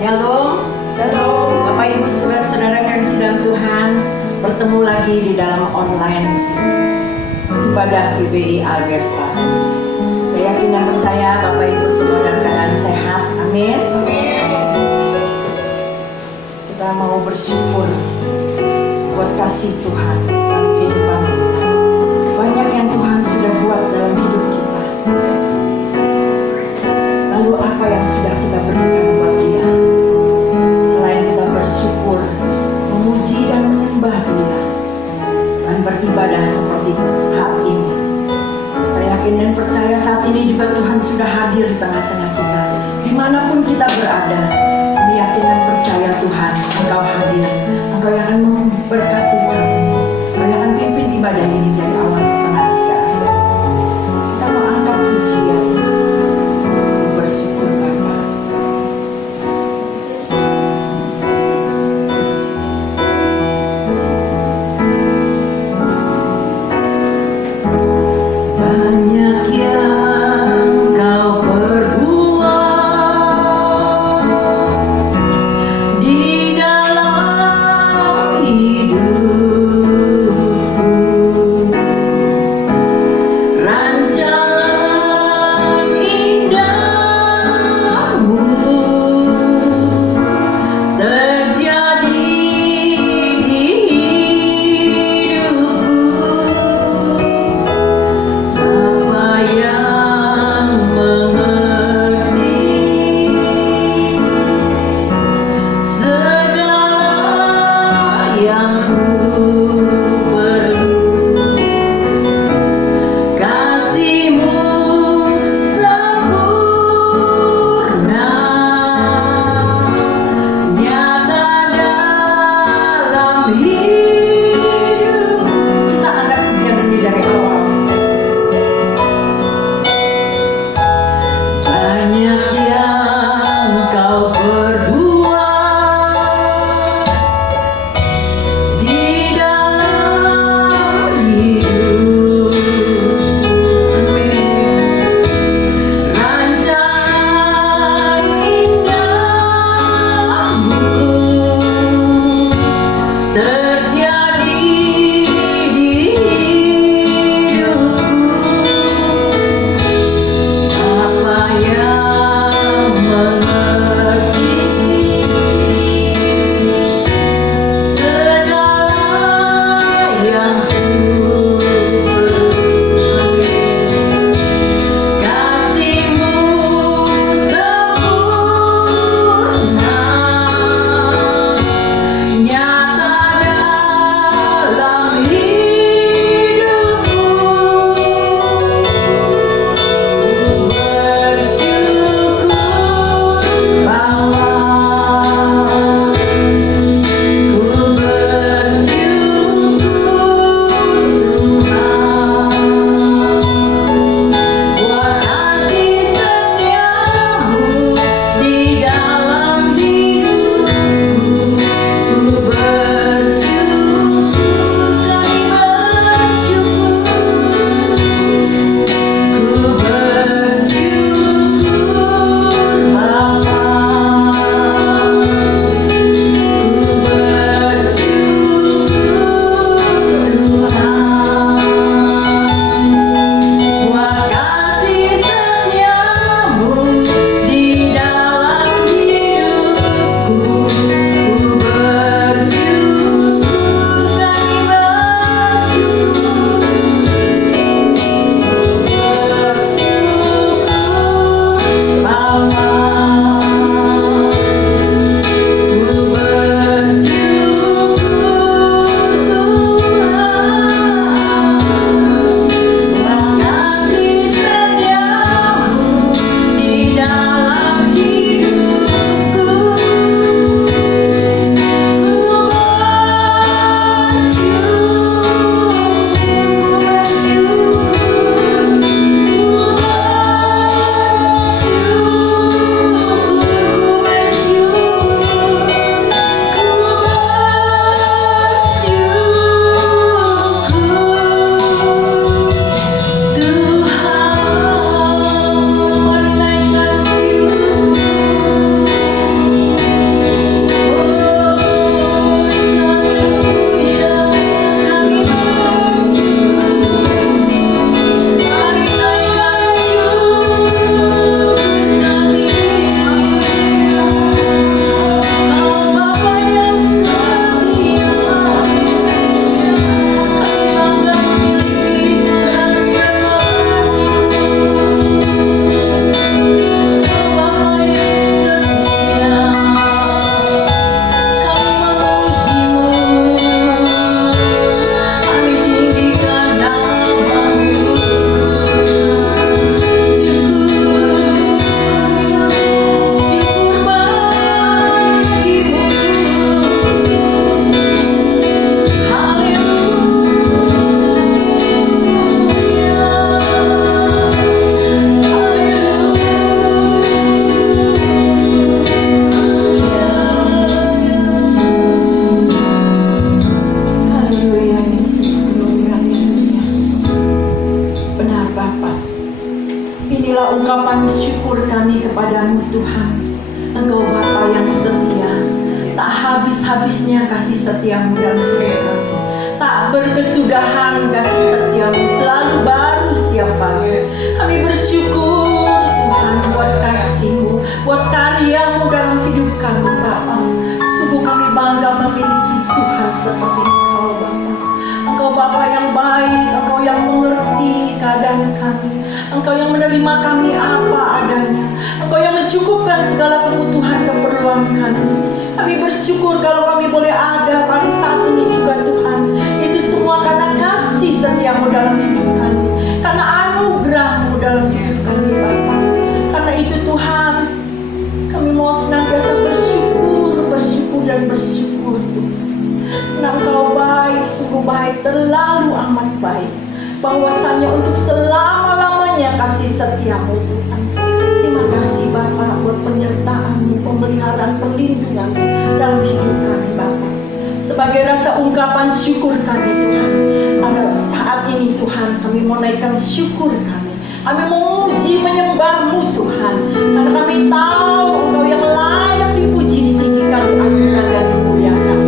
Shalom. Shalom. Bapak Ibu saudara-saudara yang sedang Tuhan, bertemu lagi di dalam online ibadah PBI Alberta. Saya yakin dan percaya Bapak Ibu semua dalam keadaan sehat. Amin. Kita mau bersyukur buat kasih Tuhan dalam kehidupan kita. Banyak yang Tuhan sudah buat dalam hidup kita. Lalu apa yang sudah kita berikan buat Dia? Selain kita bersyukur, memuji dan menyembah Dia, dan beribadah seperti saat ini. Saya yakin dan percaya saat ini juga Tuhan sudah hadir di tengah-tengah kita. Dimanapun kita berada, kami yakin dan percaya Tuhan, Engkau hadir. Engkau yang akan memberkati kami. Engkau yang akan pimpin ibadah ini dari awal ke tengah hingga akhir. Kita mau angkat pujian, bersyukur Bapa. Banyak yang Kau perbuat di dalam hidupku. Engkau Bapa yang setia, tak habis-habisnya kasih setiamu dalam hidup kami. Tak berkesudahan kasih setiamu, selalu baru setiap pagi. Kami bersyukur Tuhan buat kasih-Mu, buat karya-Mu dalam hidup kami Bapa. Sungguh kami bangga memiliki Tuhan seperti Engkau Bapa. Engkau Bapa yang baik, Engkau yang mengerti keadaan kami, Engkau yang menerima kami apa adanya, Engkau yang mencukupkan segala kebutuhan keperluan kami. Kami bersyukur kalau kami boleh ada pada saat ini juga Tuhan. Itu semua karena kasih setiamu dalam hidup kami, karena anugerah-Mu dalam hidup kami Bapa. Karena itu Tuhan, kami mau senantiasa bersyukur dan bersyukur Tuhan. Karena Engkau baik, sungguh baik, terlalu amat baik. Bahwasanya untuk selama-lamanya kasih setiamu Tuhan. Terima kasih Bapa buat penyertaan-Mu, pemeliharaan, perlindungan dalam hidup kami Bapa. Sebagai rasa ungkapan syukur kami Tuhan, pada saat ini Tuhan kami mau naikkan syukur kami. Kami mau memuji menyembah-Mu Tuhan, karena kami tahu Engkau yang layak dipuji, ditinggikan, diagungkan dan dimuliakan.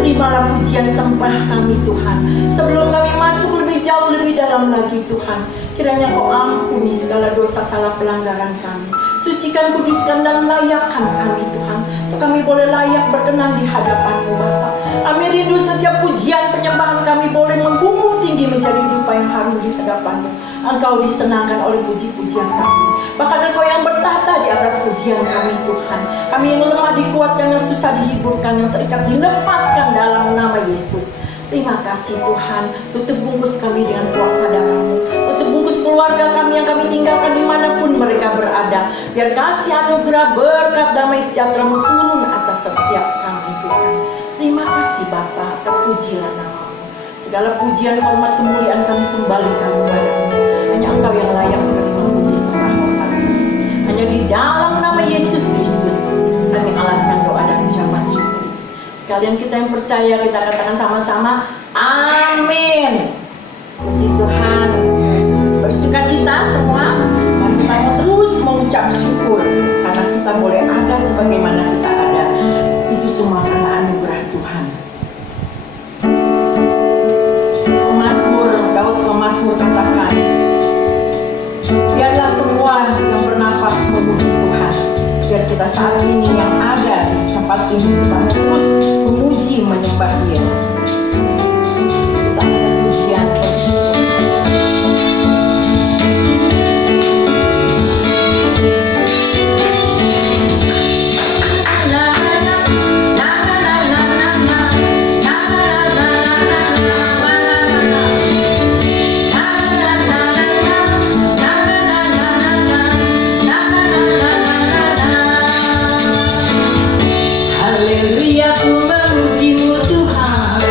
Terimalah pujian sembah kami Tuhan. Sebelum kami masuk lebih jauh, lebih dalam lagi Tuhan, kiranya Kau ampuni segala dosa salah pelanggaran kami. Sucikan, kuduskan dan layakkan kami Tuhan, untuk kami boleh layak berkenan di hadapan-Mu Bapa. Kami rindu setiap pujian penyembahan kami boleh membumbung tinggi menjadi dupa yang harum di hadapan-Mu. Engkau disenangkan oleh puji-pujian kami. Bahkan Engkau yang bertata di atas pujian kami Tuhan. Kami yang lemah dikuatkan, yang susah dihiburkan, yang terikat dilepaskan dalam nama Yesus. Terima kasih Tuhan. Tutup bungkus kami dengan kuasa darah-Mu. Tutup bungkus keluarga kami yang kami tinggalkan dimanapun mereka berada. Biar kasih anugerah, berkat, damai sejahtera-Mu turun atas setiap kami Tuhan. Terima kasih Bapa, terpujilah nama-Mu. Segala pujian, hormat, kemuliaan kami kembalikan kepada-Mu. Hanya Engkau yang layak menerima puji sembah hormat. Hanya di dalam nama Yesus Kristus kami alaskan doa dan ucapan syukur. Sekalian kita yang percaya, kita katakan sama-sama, amin. Puji Tuhan. Bersukacita semua. Mari kita mau terus mengucap syukur, karena kita boleh ada sebagaimana kita ada. Itu semua karena anugerah Tuhan. Daud pemazmur katakan, biarlah semua yang bernafas memuji Tuhan. Biar kita saat ini yang ada di tempat ini, kita terus memuji menyembah Dia. Kita ada pujian bersyukur. Haleluya, ku memuji-Mu Tuhan.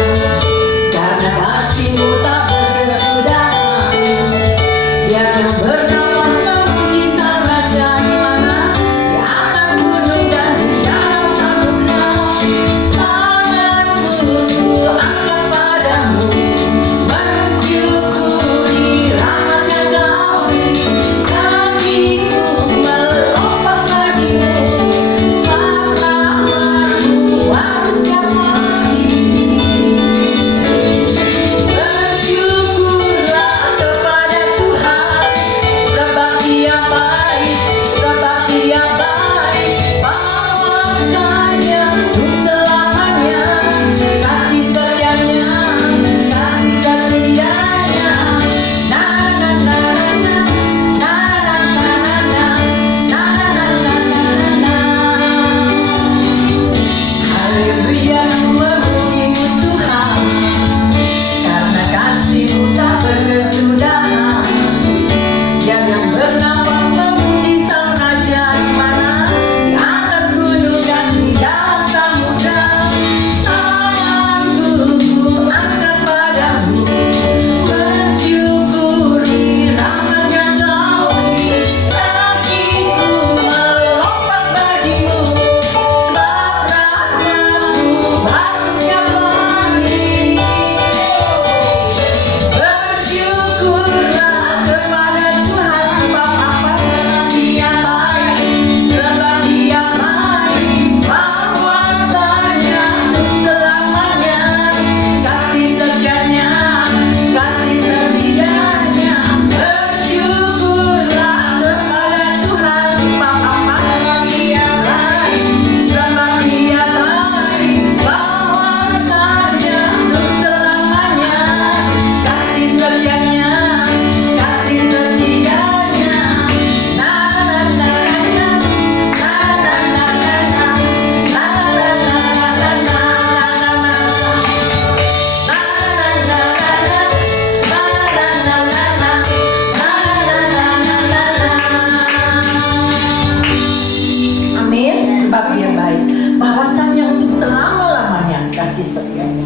sebab Dia baik, bahwasannya untuk selama-lamanya kasih setianya.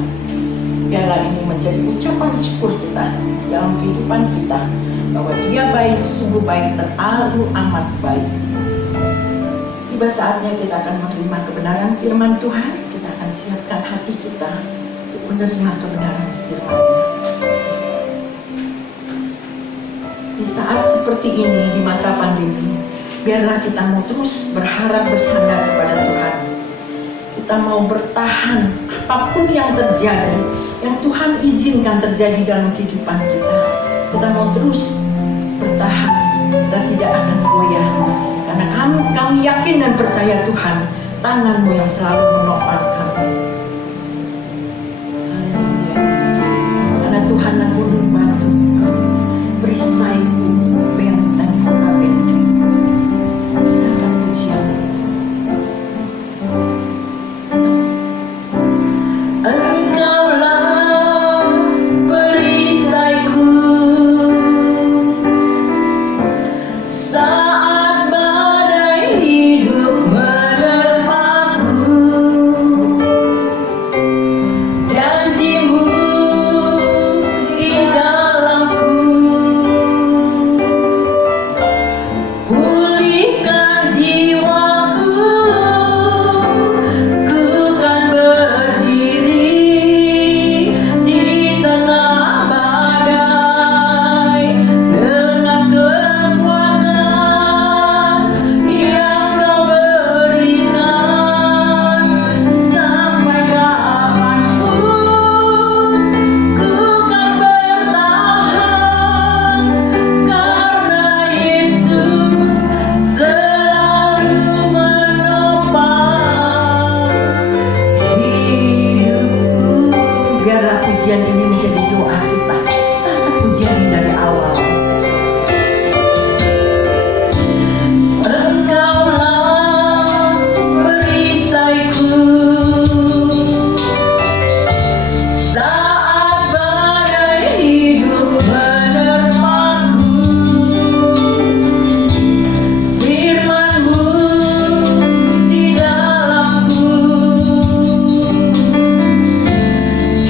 Biarlah ini menjadi ucapan syukur kita dalam kehidupan kita, bahwa Dia baik, sungguh baik, terlalu amat baik. Tiba saatnya kita akan menerima kebenaran firman Tuhan. Kita akan siapkan hati kita untuk menerima kebenaran firman-Nya. Di saat seperti ini, di masa pandemi, biarlah kita mau terus berharap bersandar kepada Tuhan. Kita mau bertahan apapun yang terjadi, yang Tuhan izinkan terjadi dalam kehidupan kita. Kita mau terus bertahan dan tidak akan goyah. Karena kami yakin dan percaya Tuhan, tangan-Mu yang selalu menopang kami. Haleluya Yesus. Karena Tuhan yang ulun bantu kau, perisaiku benteng kota benteng. Angkat pujian. Engkaulah perisaiku saat badai hidup menerpaku. Janji-Mu di dalamku, pulihkan jiwaku. Ku kan berdiri di tengah badai dengan kekuatan yang Kau berikan. Sampai kapanpun ku kan bertahan, karena Yesus selalu menopang hidupku. Biarlah pujian ini menjadi doa kita. Kita pujian ini dari awal. Engkaulah perisaiku saat badai hidup menerpaku. Firman-Mu di dalamku,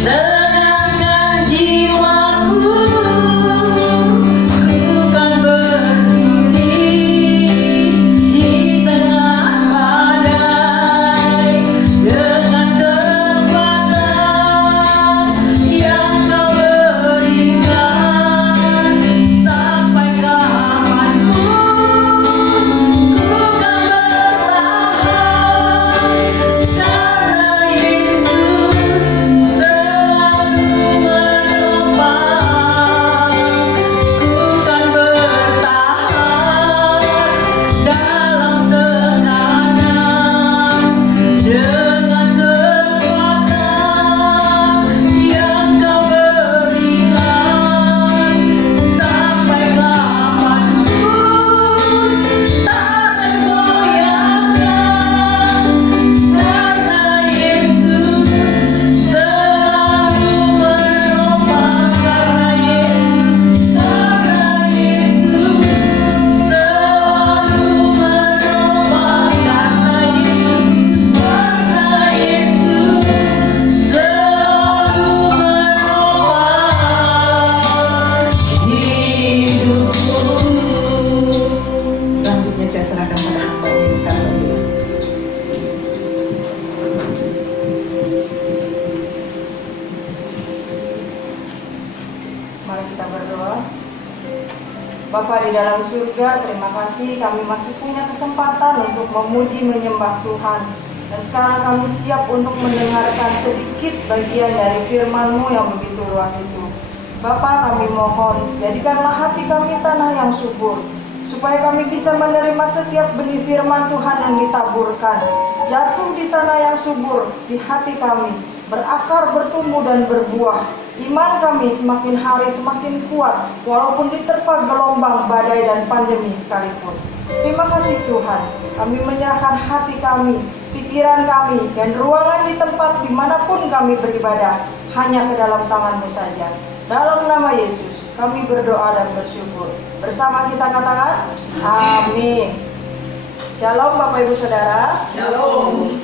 tenangkan jiwaku. Ku kan berdiri di tengah badai dengan kekuatan yang Kau berikan. Sampai kapanpun ku kan bertahan, karena Yesus selalu menopang. Ku kan bertahan dalam tekanan dengan kekuatan yang Kau berikan. Sampai kapanpun tak tergoyahkan, karena Yesus selalu menopang. Karena Yesus selalu menopang. Karena Yesus selalu menopang hidupku. Selanjutnya saya serahkan pada hamba ini, Karolina. Mari kita berdoa. Bapa di dalam surga, terima kasih kami masih punya kesempatan untuk memuji menyembah Tuhan. Dan sekarang kami siap untuk mendengarkan sedikit bagian dari firman-Mu yang begitu luas itu. Bapa, kami mohon, jadikanlah hati kami tanah yang subur, supaya kami bisa menerima setiap benih firman Tuhan yang ditaburkan, jatuh di tanah yang subur di hati kami, berakar, bertumbuh dan berbuah. Iman kami semakin hari semakin kuat, walaupun diterpa gelombang, badai dan pandemi sekalipun. Terima kasih Tuhan, kami menyerahkan hati kami, pikiran kami, dan ruangan di tempat dimanapun kami beribadah, hanya ke dalam tangan-Mu saja. Dalam nama Yesus, kami berdoa dan bersyukur. Bersama kita katakan, amin. Shalom Bapak Ibu Saudara. Shalom.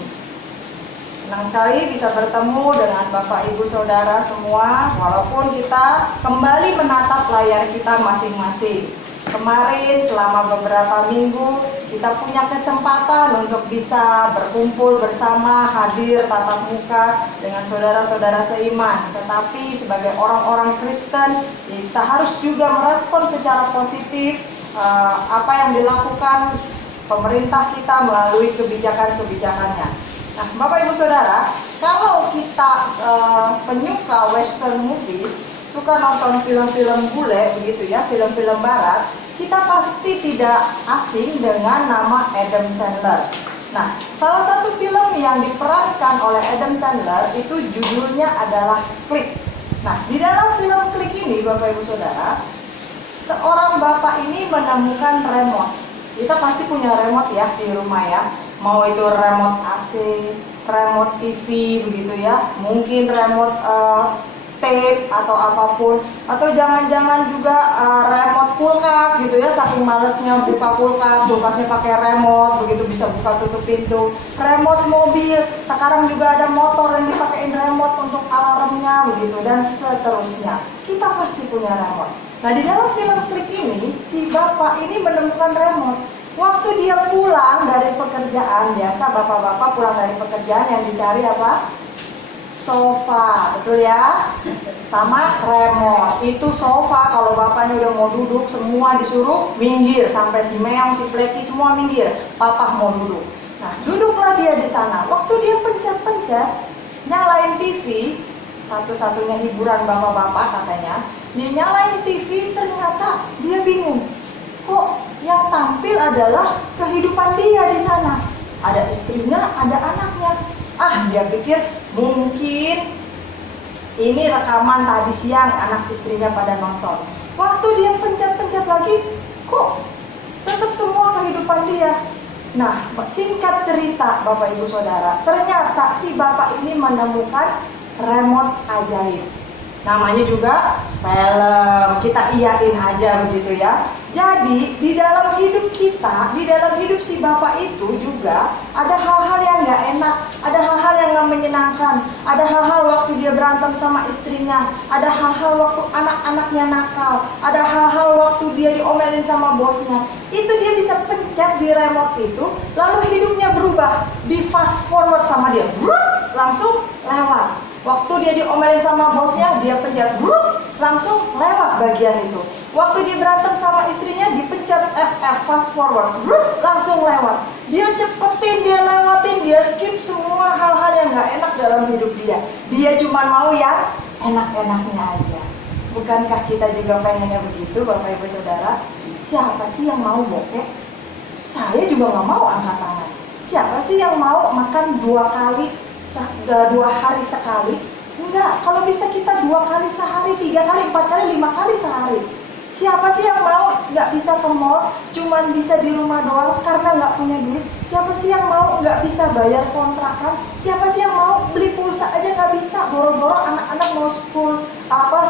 Senang sekali bisa bertemu dengan Bapak Ibu Saudara semua, walaupun kita kembali menatap layar kita masing-masing. Kemarin selama beberapa minggu kita punya kesempatan untuk bisa berkumpul bersama, hadir tatap muka dengan saudara-saudara seiman. Tetapi sebagai orang-orang Kristen, kita harus juga merespon secara positif apa yang dilakukan pemerintah kita melalui kebijakan-kebijakannya. Nah, Bapak Ibu Saudara, kalau kita penyuka western movies, suka nonton film-film bule begitu ya, film-film barat, kita pasti tidak asing dengan nama Adam Sandler. Nah, salah satu film yang diperankan oleh Adam Sandler itu judulnya adalah Click. Nah, di dalam film Click ini, Bapak Ibu Saudara, seorang bapak ini menemukan remote. Kita pasti punya remote ya di rumah ya. Mau itu remote AC, remote TV begitu ya, mungkin remote tape atau apapun, atau jangan-jangan juga remote kulkas gitu ya, saking malesnya buka kulkasnya pakai remote begitu, bisa buka tutup pintu. Remote mobil, sekarang juga ada motor yang dipakein remote untuk alarmnya begitu, dan seterusnya. Kita pasti punya remote. Nah, di dalam film Click ini, si bapak ini menemukan remote. Waktu dia pulang dari pekerjaan, biasa bapak-bapak pulang dari pekerjaan yang dicari apa? Sofa, betul ya? Sama remote. Itu sofa, kalau bapaknya udah mau duduk, semua disuruh minggir. Sampai si Meong, si Pleki, semua minggir. Papa mau duduk. Nah, duduklah dia di sana. Waktu dia pencet-pencet, nyalain TV, satu-satunya hiburan bapak-bapak katanya, dia nyalain TV, ternyata dia bingung. Kok yang tampil adalah kehidupan dia di sana? Ada istrinya, ada anaknya. Dia pikir mungkin ini rekaman tadi siang anak istrinya pada nonton. Waktu dia pencet-pencet lagi, kok tetap semua kehidupan dia. Nah, singkat cerita Bapak Ibu Saudara, ternyata si bapak ini menemukan remote ajaib. Namanya juga film, kita iyain aja begitu ya. Jadi di dalam hidup kita, di dalam hidup si bapak itu juga ada hal-hal yang gak enak, ada hal-hal yang gak menyenangkan, ada hal-hal waktu dia berantem sama istrinya, ada hal-hal waktu anak-anaknya nakal, ada hal-hal waktu dia diomelin sama bosnya. Itu dia bisa pencet di remote itu, lalu hidupnya berubah, di fast forward sama dia, langsung lewat. Waktu dia diomelin sama bosnya, dia pencet langsung lewat bagian itu. Waktu dia berantem sama istrinya, dipencet FF fast forward, langsung lewat. Dia cepetin, dia lewatin, dia skip semua hal-hal yang gak enak dalam hidup dia. Dia cuma mau yang enak-enaknya aja. Bukankah kita juga pengennya begitu, Bapak Ibu Saudara? Siapa sih yang mau bokeh? Saya juga gak mau angkat tangan. Siapa sih yang mau makan 2 hari sekali? Enggak, kalau bisa kita 2 kali sehari, 3 kali, 4 kali, 5 kali sehari. Siapa sih yang mau nggak bisa ke mall, cuman bisa di rumah doang karena nggak punya duit? Siapa sih yang mau nggak bisa bayar kontrakan? Siapa sih yang mau beli pulsa aja nggak bisa? Boro-boro anak-anak mau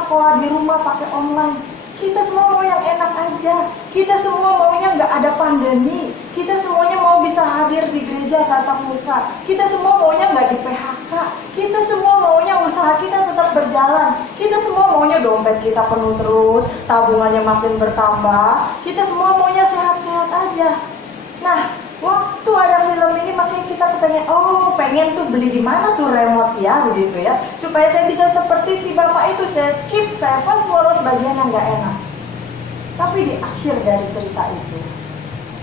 sekolah di rumah pakai online. Kita semua mau yang enak aja. Kita semua maunya nggak ada pandemi. Kita semuanya mau bisa hadir di gereja tatap muka. Kita semua maunya nggak di PHK. Kita semua maunya usaha kita tetap berjalan. Kita semua maunya dompet kita penuh terus, tabungannya makin bertambah. Kita semua maunya sehat-sehat aja. Nah, waktu ada film ini makanya kita pengen tuh beli di mana tuh remote ya, begitu ya, supaya saya bisa seperti si bapak itu, saya skip, saya fast forward bagian yang nggak enak. Tapi di akhir dari cerita itu,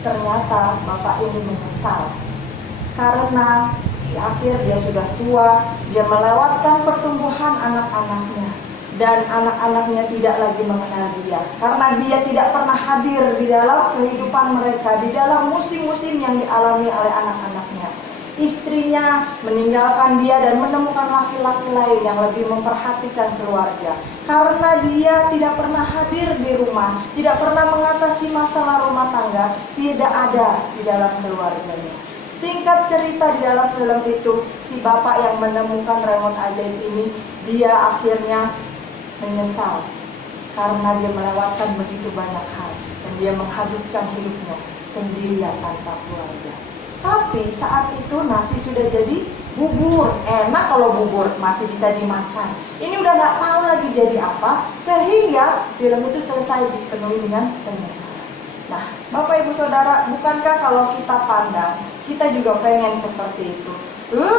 ternyata bapak ini menyesal karena di akhir dia sudah tua, dia melewatkan pertumbuhan anak-anaknya. Dan anak-anaknya tidak lagi mengenal dia, karena dia tidak pernah hadir di dalam kehidupan mereka, di dalam musim-musim yang dialami oleh anak-anaknya. Istrinya meninggalkan dia dan menemukan laki-laki lain yang lebih memperhatikan keluarga. Karena dia tidak pernah hadir di rumah, tidak pernah mengatasi masalah rumah tangga, tidak ada di dalam keluarganya. Singkat cerita, di dalam film itu, si bapak yang menemukan remote ajaib ini, dia akhirnya menyesal karena dia melewatkan begitu banyak hal. Dan dia menghabiskan hidupnya sendirian tanpa keluarga. Tapi saat itu nasi sudah jadi bubur. Enak kalau bubur masih bisa dimakan. Ini udah nggak tahu lagi jadi apa, sehingga film itu selesai dipenuhi dengan penyesalan. Nah, Bapak Ibu Saudara, bukankah kalau kita pandang, kita juga pengen seperti itu?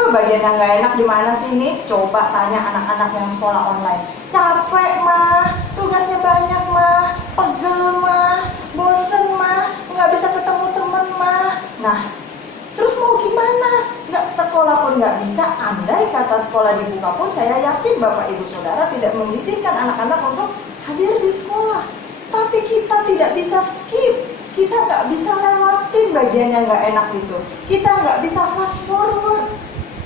Bagian yang nggak enak di mana sih ini? Coba tanya anak-anak yang sekolah online. Capek mah, tugasnya banyak mah, pegel mah, bosen mah, nggak bisa ketemu teman mah. Nah, terus mau gimana? Nggak, sekolah pun nggak bisa. Andai kata sekolah dibuka pun, saya yakin Bapak Ibu Saudara tidak mengizinkan anak-anak untuk hadir di sekolah. Tapi kita tidak bisa skip. Kita nggak bisa lewatin bagian yang nggak enak itu. Kita nggak bisa fast forward.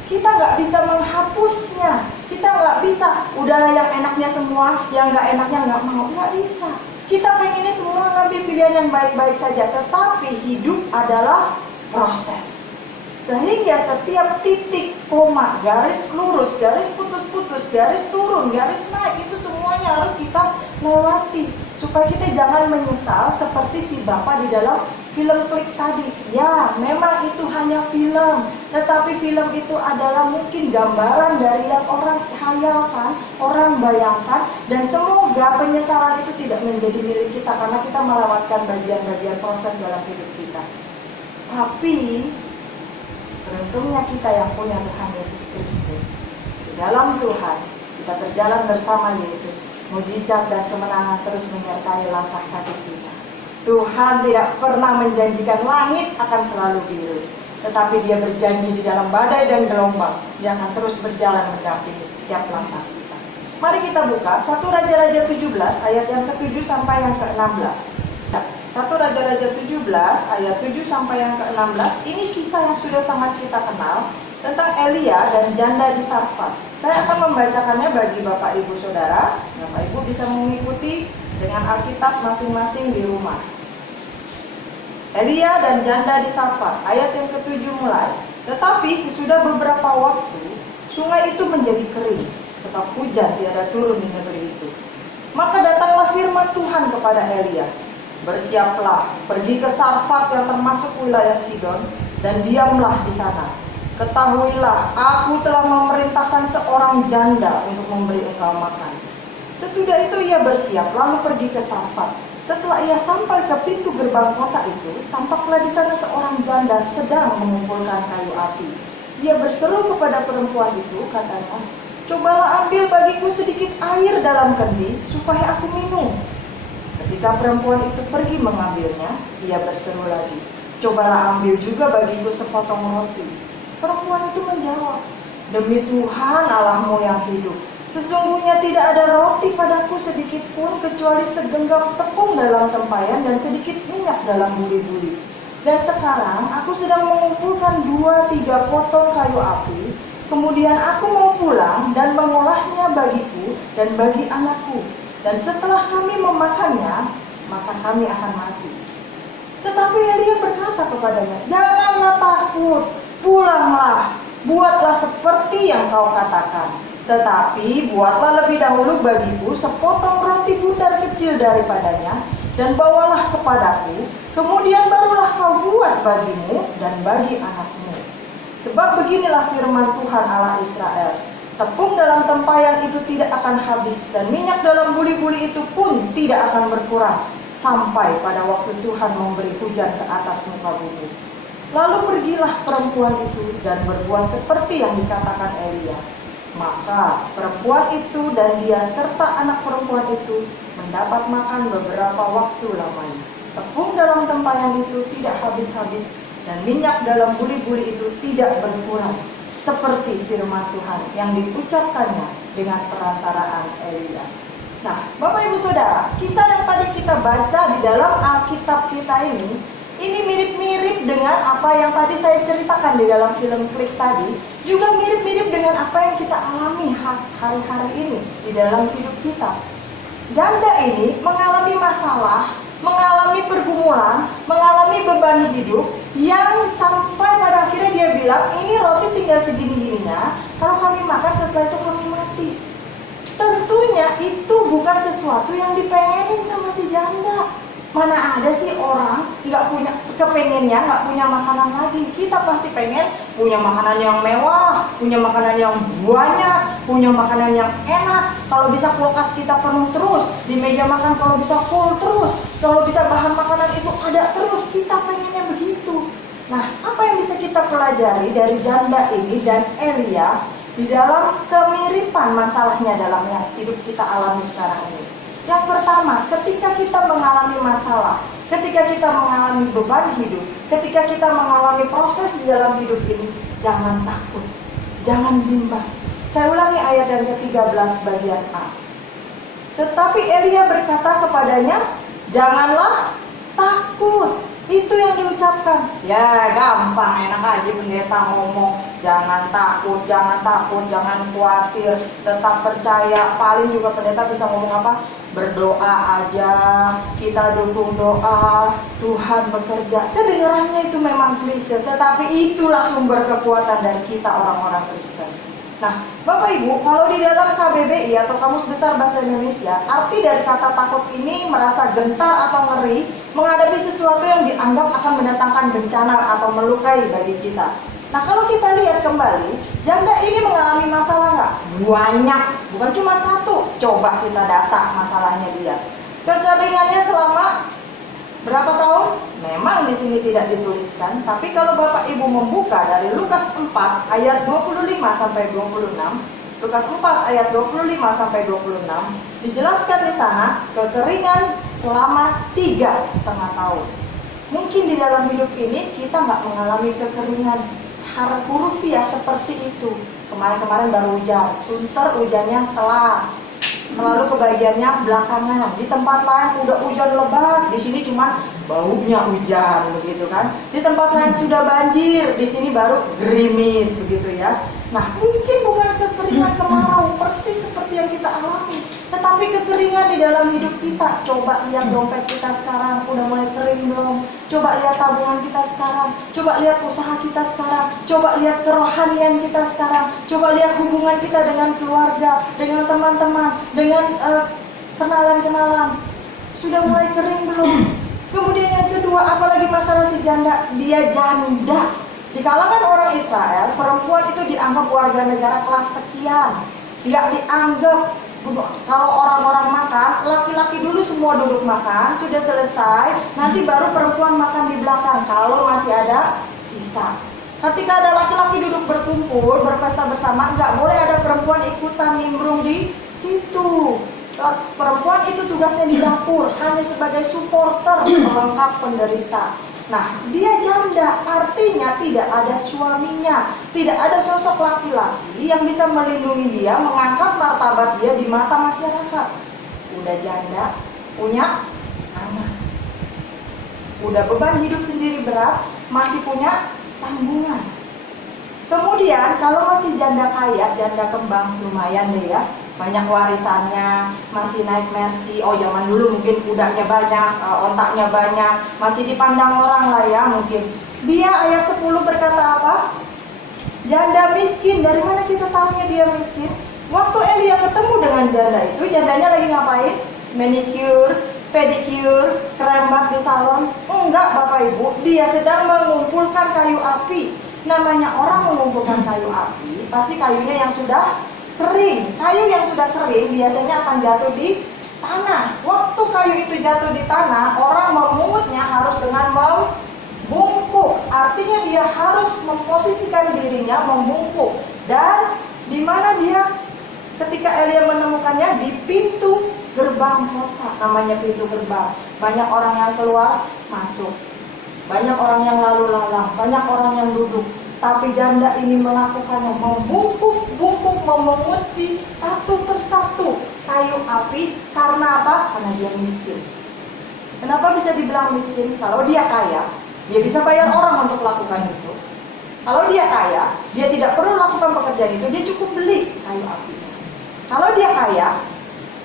Kita nggak bisa menghapusnya. Kita nggak bisa, udahlah yang enaknya semua, yang nggak enaknya nggak mau. Nggak bisa. Kita pengennya semua ngambil pilihan yang baik-baik saja. Tetapi hidup adalah proses. Sehingga setiap titik, koma, garis lurus, garis putus-putus, garis turun, garis naik, itu semuanya harus kita lewati. Supaya kita jangan menyesal seperti si bapak di dalam film Klik tadi. Ya, memang itu hanya film. Tetapi film itu adalah mungkin gambaran dari yang orang khayalkan, orang bayangkan. Dan semoga penyesalan itu tidak menjadi milik kita, karena kita melewatkan bagian-bagian proses dalam hidup kita. Tapi beruntungnya kita yang punya Tuhan Yesus Kristus. Di dalam Tuhan kita berjalan bersama Yesus. Mukjizat dan kemenangan terus menyertai langkah kaki kita. Tuhan tidak pernah menjanjikan langit akan selalu biru, tetapi Dia berjanji di dalam badai dan gelombang Dia akan terus berjalan mendampingi setiap langkah kita. Mari kita buka 1 Raja-Raja 17 ayat yang ke-7 sampai yang ke-16. 1 Raja-Raja 17 ayat 7 sampai yang ke-16. Ini kisah yang sudah sangat kita kenal tentang Elia dan janda di Sarfat. Saya akan membacakannya bagi Bapak Ibu Saudara. Bapak Ibu bisa mengikuti dengan Alkitab masing-masing di rumah. Elia dan janda di Sarfat, ayat yang ke-7 mulai. Tetapi sesudah beberapa waktu, sungai itu menjadi kering, sebab hujan tiada turun di negeri itu. Maka datanglah firman Tuhan kepada Elia, bersiaplah, pergi ke Sarfat yang termasuk wilayah Sidon, dan diamlah di sana. Ketahuilah, aku telah memerintahkan seorang janda untuk memberi engkau makan. Sesudah itu ia bersiap, lalu pergi ke Sarfat. Setelah ia sampai ke pintu gerbang kota itu, tampaklah di sana seorang janda sedang mengumpulkan kayu api. Ia berseru kepada perempuan itu, katanya, cobalah ambil bagiku sedikit air dalam kendi, supaya aku minum. Ketika perempuan itu pergi mengambilnya, ia berseru lagi, cobalah ambil juga bagiku sepotong roti. Perempuan itu menjawab, demi Tuhan Allahmu yang hidup, sesungguhnya tidak ada roti padaku sedikit pun kecuali segenggam tepung dalam tempayan dan sedikit minyak dalam buli-buli. Dan sekarang aku sedang mengumpulkan 2-3 potong kayu api. Kemudian aku mau pulang dan mengolahnya bagiku dan bagi anakku. Dan setelah kami memakannya, maka kami akan mati. Tetapi Elia berkata kepadanya, janganlah takut, pulanglah, buatlah seperti yang kau katakan. Tetapi buatlah lebih dahulu bagiku sepotong roti bundar kecil daripadanya, dan bawalah kepadaku, kemudian barulah kau buat bagimu dan bagi anakmu. Sebab beginilah firman Tuhan Allah Israel, tepung dalam tempayan itu tidak akan habis, dan minyak dalam buli-buli itu pun tidak akan berkurang, sampai pada waktu Tuhan memberi hujan ke atas muka bumi. Lalu pergilah perempuan itu dan berbuat seperti yang dikatakan Elia. Maka perempuan itu dan dia serta anak perempuan itu mendapat makan beberapa waktu lamanya. Tepung dalam tempayan itu tidak habis-habis, dan minyak dalam buli-buli itu tidak berkurang, seperti firman Tuhan yang diucapkannya dengan perantaraan Elia. Nah, Bapak Ibu Saudara, kisah yang tadi kita baca di dalam Alkitab kita ini mirip-mirip dengan apa yang tadi saya ceritakan di dalam film Klik tadi, juga mirip-mirip dengan apa yang kita alami hari-hari ini di dalam hidup kita. Janda ini mengalami masalah, mengalami pergumulan, mengalami beban hidup yang sampai pada akhirnya dia bilang, ini roti tinggal segini-gininya, kalau kami makan setelah itu kami mati. Tentunya itu bukan sesuatu yang dipengenin sama si janda. Mana ada sih orang nggak punya kepengennya nggak punya makanan lagi. Kita pasti pengen punya makanan yang mewah, punya makanan yang banyak, punya makanan yang enak. Kalau bisa kulkas kita penuh terus, di meja makan kalau bisa full terus, kalau bisa bahan makanan itu ada terus, kita pengennya begitu. Nah, apa yang bisa kita pelajari dari janda ini dan Elia di dalam kemiripan masalahnya dalam yang hidup kita alami sekarang ini? Yang pertama, ketika kita mengalami masalah, ketika kita mengalami beban hidup, ketika kita mengalami proses di dalam hidup ini, jangan takut, jangan bimbang. Saya ulangi ayat yang ke-13 bagian A. Tetapi Elia berkata kepadanya, janganlah takut. Itu yang diucapkan. Ya gampang, enak aja pendeta ngomong. Jangan takut, jangan khawatir, tetap percaya. Paling juga pendeta bisa ngomong apa? Berdoa aja, kita dukung doa, Tuhan bekerja. Kedengarannya itu memang klise, tetapi itulah sumber kekuatan dari kita orang-orang Kristen. Nah, Bapak Ibu, kalau di dalam KBBI atau Kamus Besar Bahasa Indonesia, arti dari kata takut ini merasa gentar atau ngeri menghadapi sesuatu yang dianggap akan mendatangkan bencana atau melukai bagi kita. Nah, kalau kita lihat kembali, janda ini mengalami masalah nggak? Banyak, bukan cuma satu. Coba kita data masalahnya dia. Kekeringannya selama berapa tahun? Memang di sini tidak dituliskan, tapi kalau Bapak Ibu membuka dari Lukas 4 ayat 25 sampai 26, Lukas 4 ayat 25 sampai 26, dijelaskan di sana kekeringan selama 3,5 tahun. Mungkin di dalam hidup ini kita nggak mengalami kekeringan harfiah seperti itu. Kemarin-kemarin baru hujan, sunter hujannya telat. Selalu kebagiannya belakangan. Di tempat lain udah hujan lebat, di sini cuma baunya hujan begitu kan. Di tempat lain sudah banjir, di sini baru gerimis begitu ya. Nah, mungkin bukan kekeringan kemarau persis seperti yang kita alami, tetapi kekeringan di dalam hidup kita. Coba lihat dompet kita sekarang udah mulai kering belum? Coba lihat tabungan kita sekarang, coba lihat usaha kita sekarang, coba lihat kerohanian kita sekarang, coba lihat hubungan kita dengan keluarga, dengan teman-teman, dengan kenalan-kenalan. Sudah mulai kering belum? Kemudian yang kedua, apalagi masalah si janda, dia janda. Di kalangan orang Israel, perempuan itu dianggap warga negara kelas sekian. Nggak dianggap, kalau orang-orang makan, laki-laki dulu semua duduk makan, sudah selesai, nanti baru perempuan makan di belakang, kalau masih ada sisa. Ketika ada laki-laki duduk berkumpul, berpesta bersama, nggak boleh ada perempuan ikutan nimbrung di situ. Perempuan itu tugasnya di dapur, hanya sebagai supporter pelengkap penderita. Nah, dia janda, artinya tidak ada suaminya, tidak ada sosok laki-laki yang bisa melindungi dia, mengangkat martabat dia di mata masyarakat. Udah janda, punya anak, udah beban hidup sendiri berat, masih punya tanggungan. Kemudian kalau masih janda kaya, janda kembang, lumayan deh ya, banyak warisannya, masih naik Mercy. Oh, zaman dulu mungkin kudanya banyak, ontaknya banyak, masih dipandang orang lah ya mungkin. Dia ayat 10 berkata apa? Janda miskin. Dari mana kita tahunya dia miskin? Waktu Elia ketemu dengan janda itu, jandanya lagi ngapain? Manicure, pedicure, kerembat di salon? Enggak Bapak Ibu, dia sedang mengumpulkan kayu api. Namanya orang mengumpulkan kayu api, pasti kayunya yang sudah kering. Kayu yang sudah kering biasanya akan jatuh di tanah. Waktu kayu itu jatuh di tanah, orang memungutnya harus dengan membungkuk. Artinya dia harus memposisikan dirinya membungkuk. Dan di mana dia ketika Elia menemukannya? Di pintu gerbang kota. Namanya pintu gerbang. Banyak orang yang keluar, masuk. Banyak orang yang lalu lalang, banyak orang yang duduk. Tapi janda ini melakukannya, membungkuk-bungkuk, memunguti satu persatu kayu api. Karena apa? Karena dia miskin. Kenapa bisa dibilang miskin? Kalau dia kaya, dia bisa bayar orang untuk melakukan itu. Kalau dia kaya, dia tidak perlu lakukan pekerjaan itu, dia cukup beli kayu apinya. Kalau dia kaya,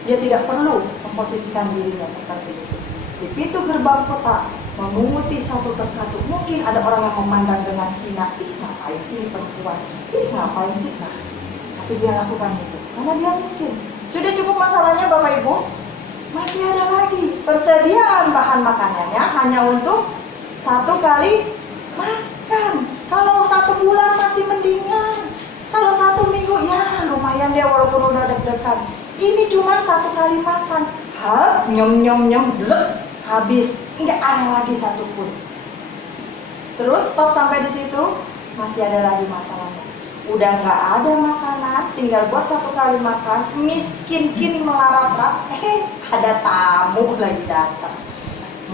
dia tidak perlu memposisikan dirinya seperti itu. Di pintu gerbang kota, memunguti satu persatu. Mungkin ada orang yang memandang dengan hina, ih ngapain sih perempuan, ih ngapain sih, tapi dia lakukan itu karena dia miskin. Sudah cukup masalahnya Bapak Ibu? masih ada lagi. Persediaan bahan makanannya hanya untuk 1 kali makan. Kalau 1 bulan masih mendingan. Kalau 1 minggu ya lumayan deh walaupun udah deg-degan. Ini cuma 1 kali makan. Nyom, blek, habis. Nggak ada lagi satupun. Terus stop sampai di situ, masih ada lagi masalahnya. Udah nggak ada makanan, tinggal buat 1 kali makan, miskin melarat-rat, ada tamu lagi datang.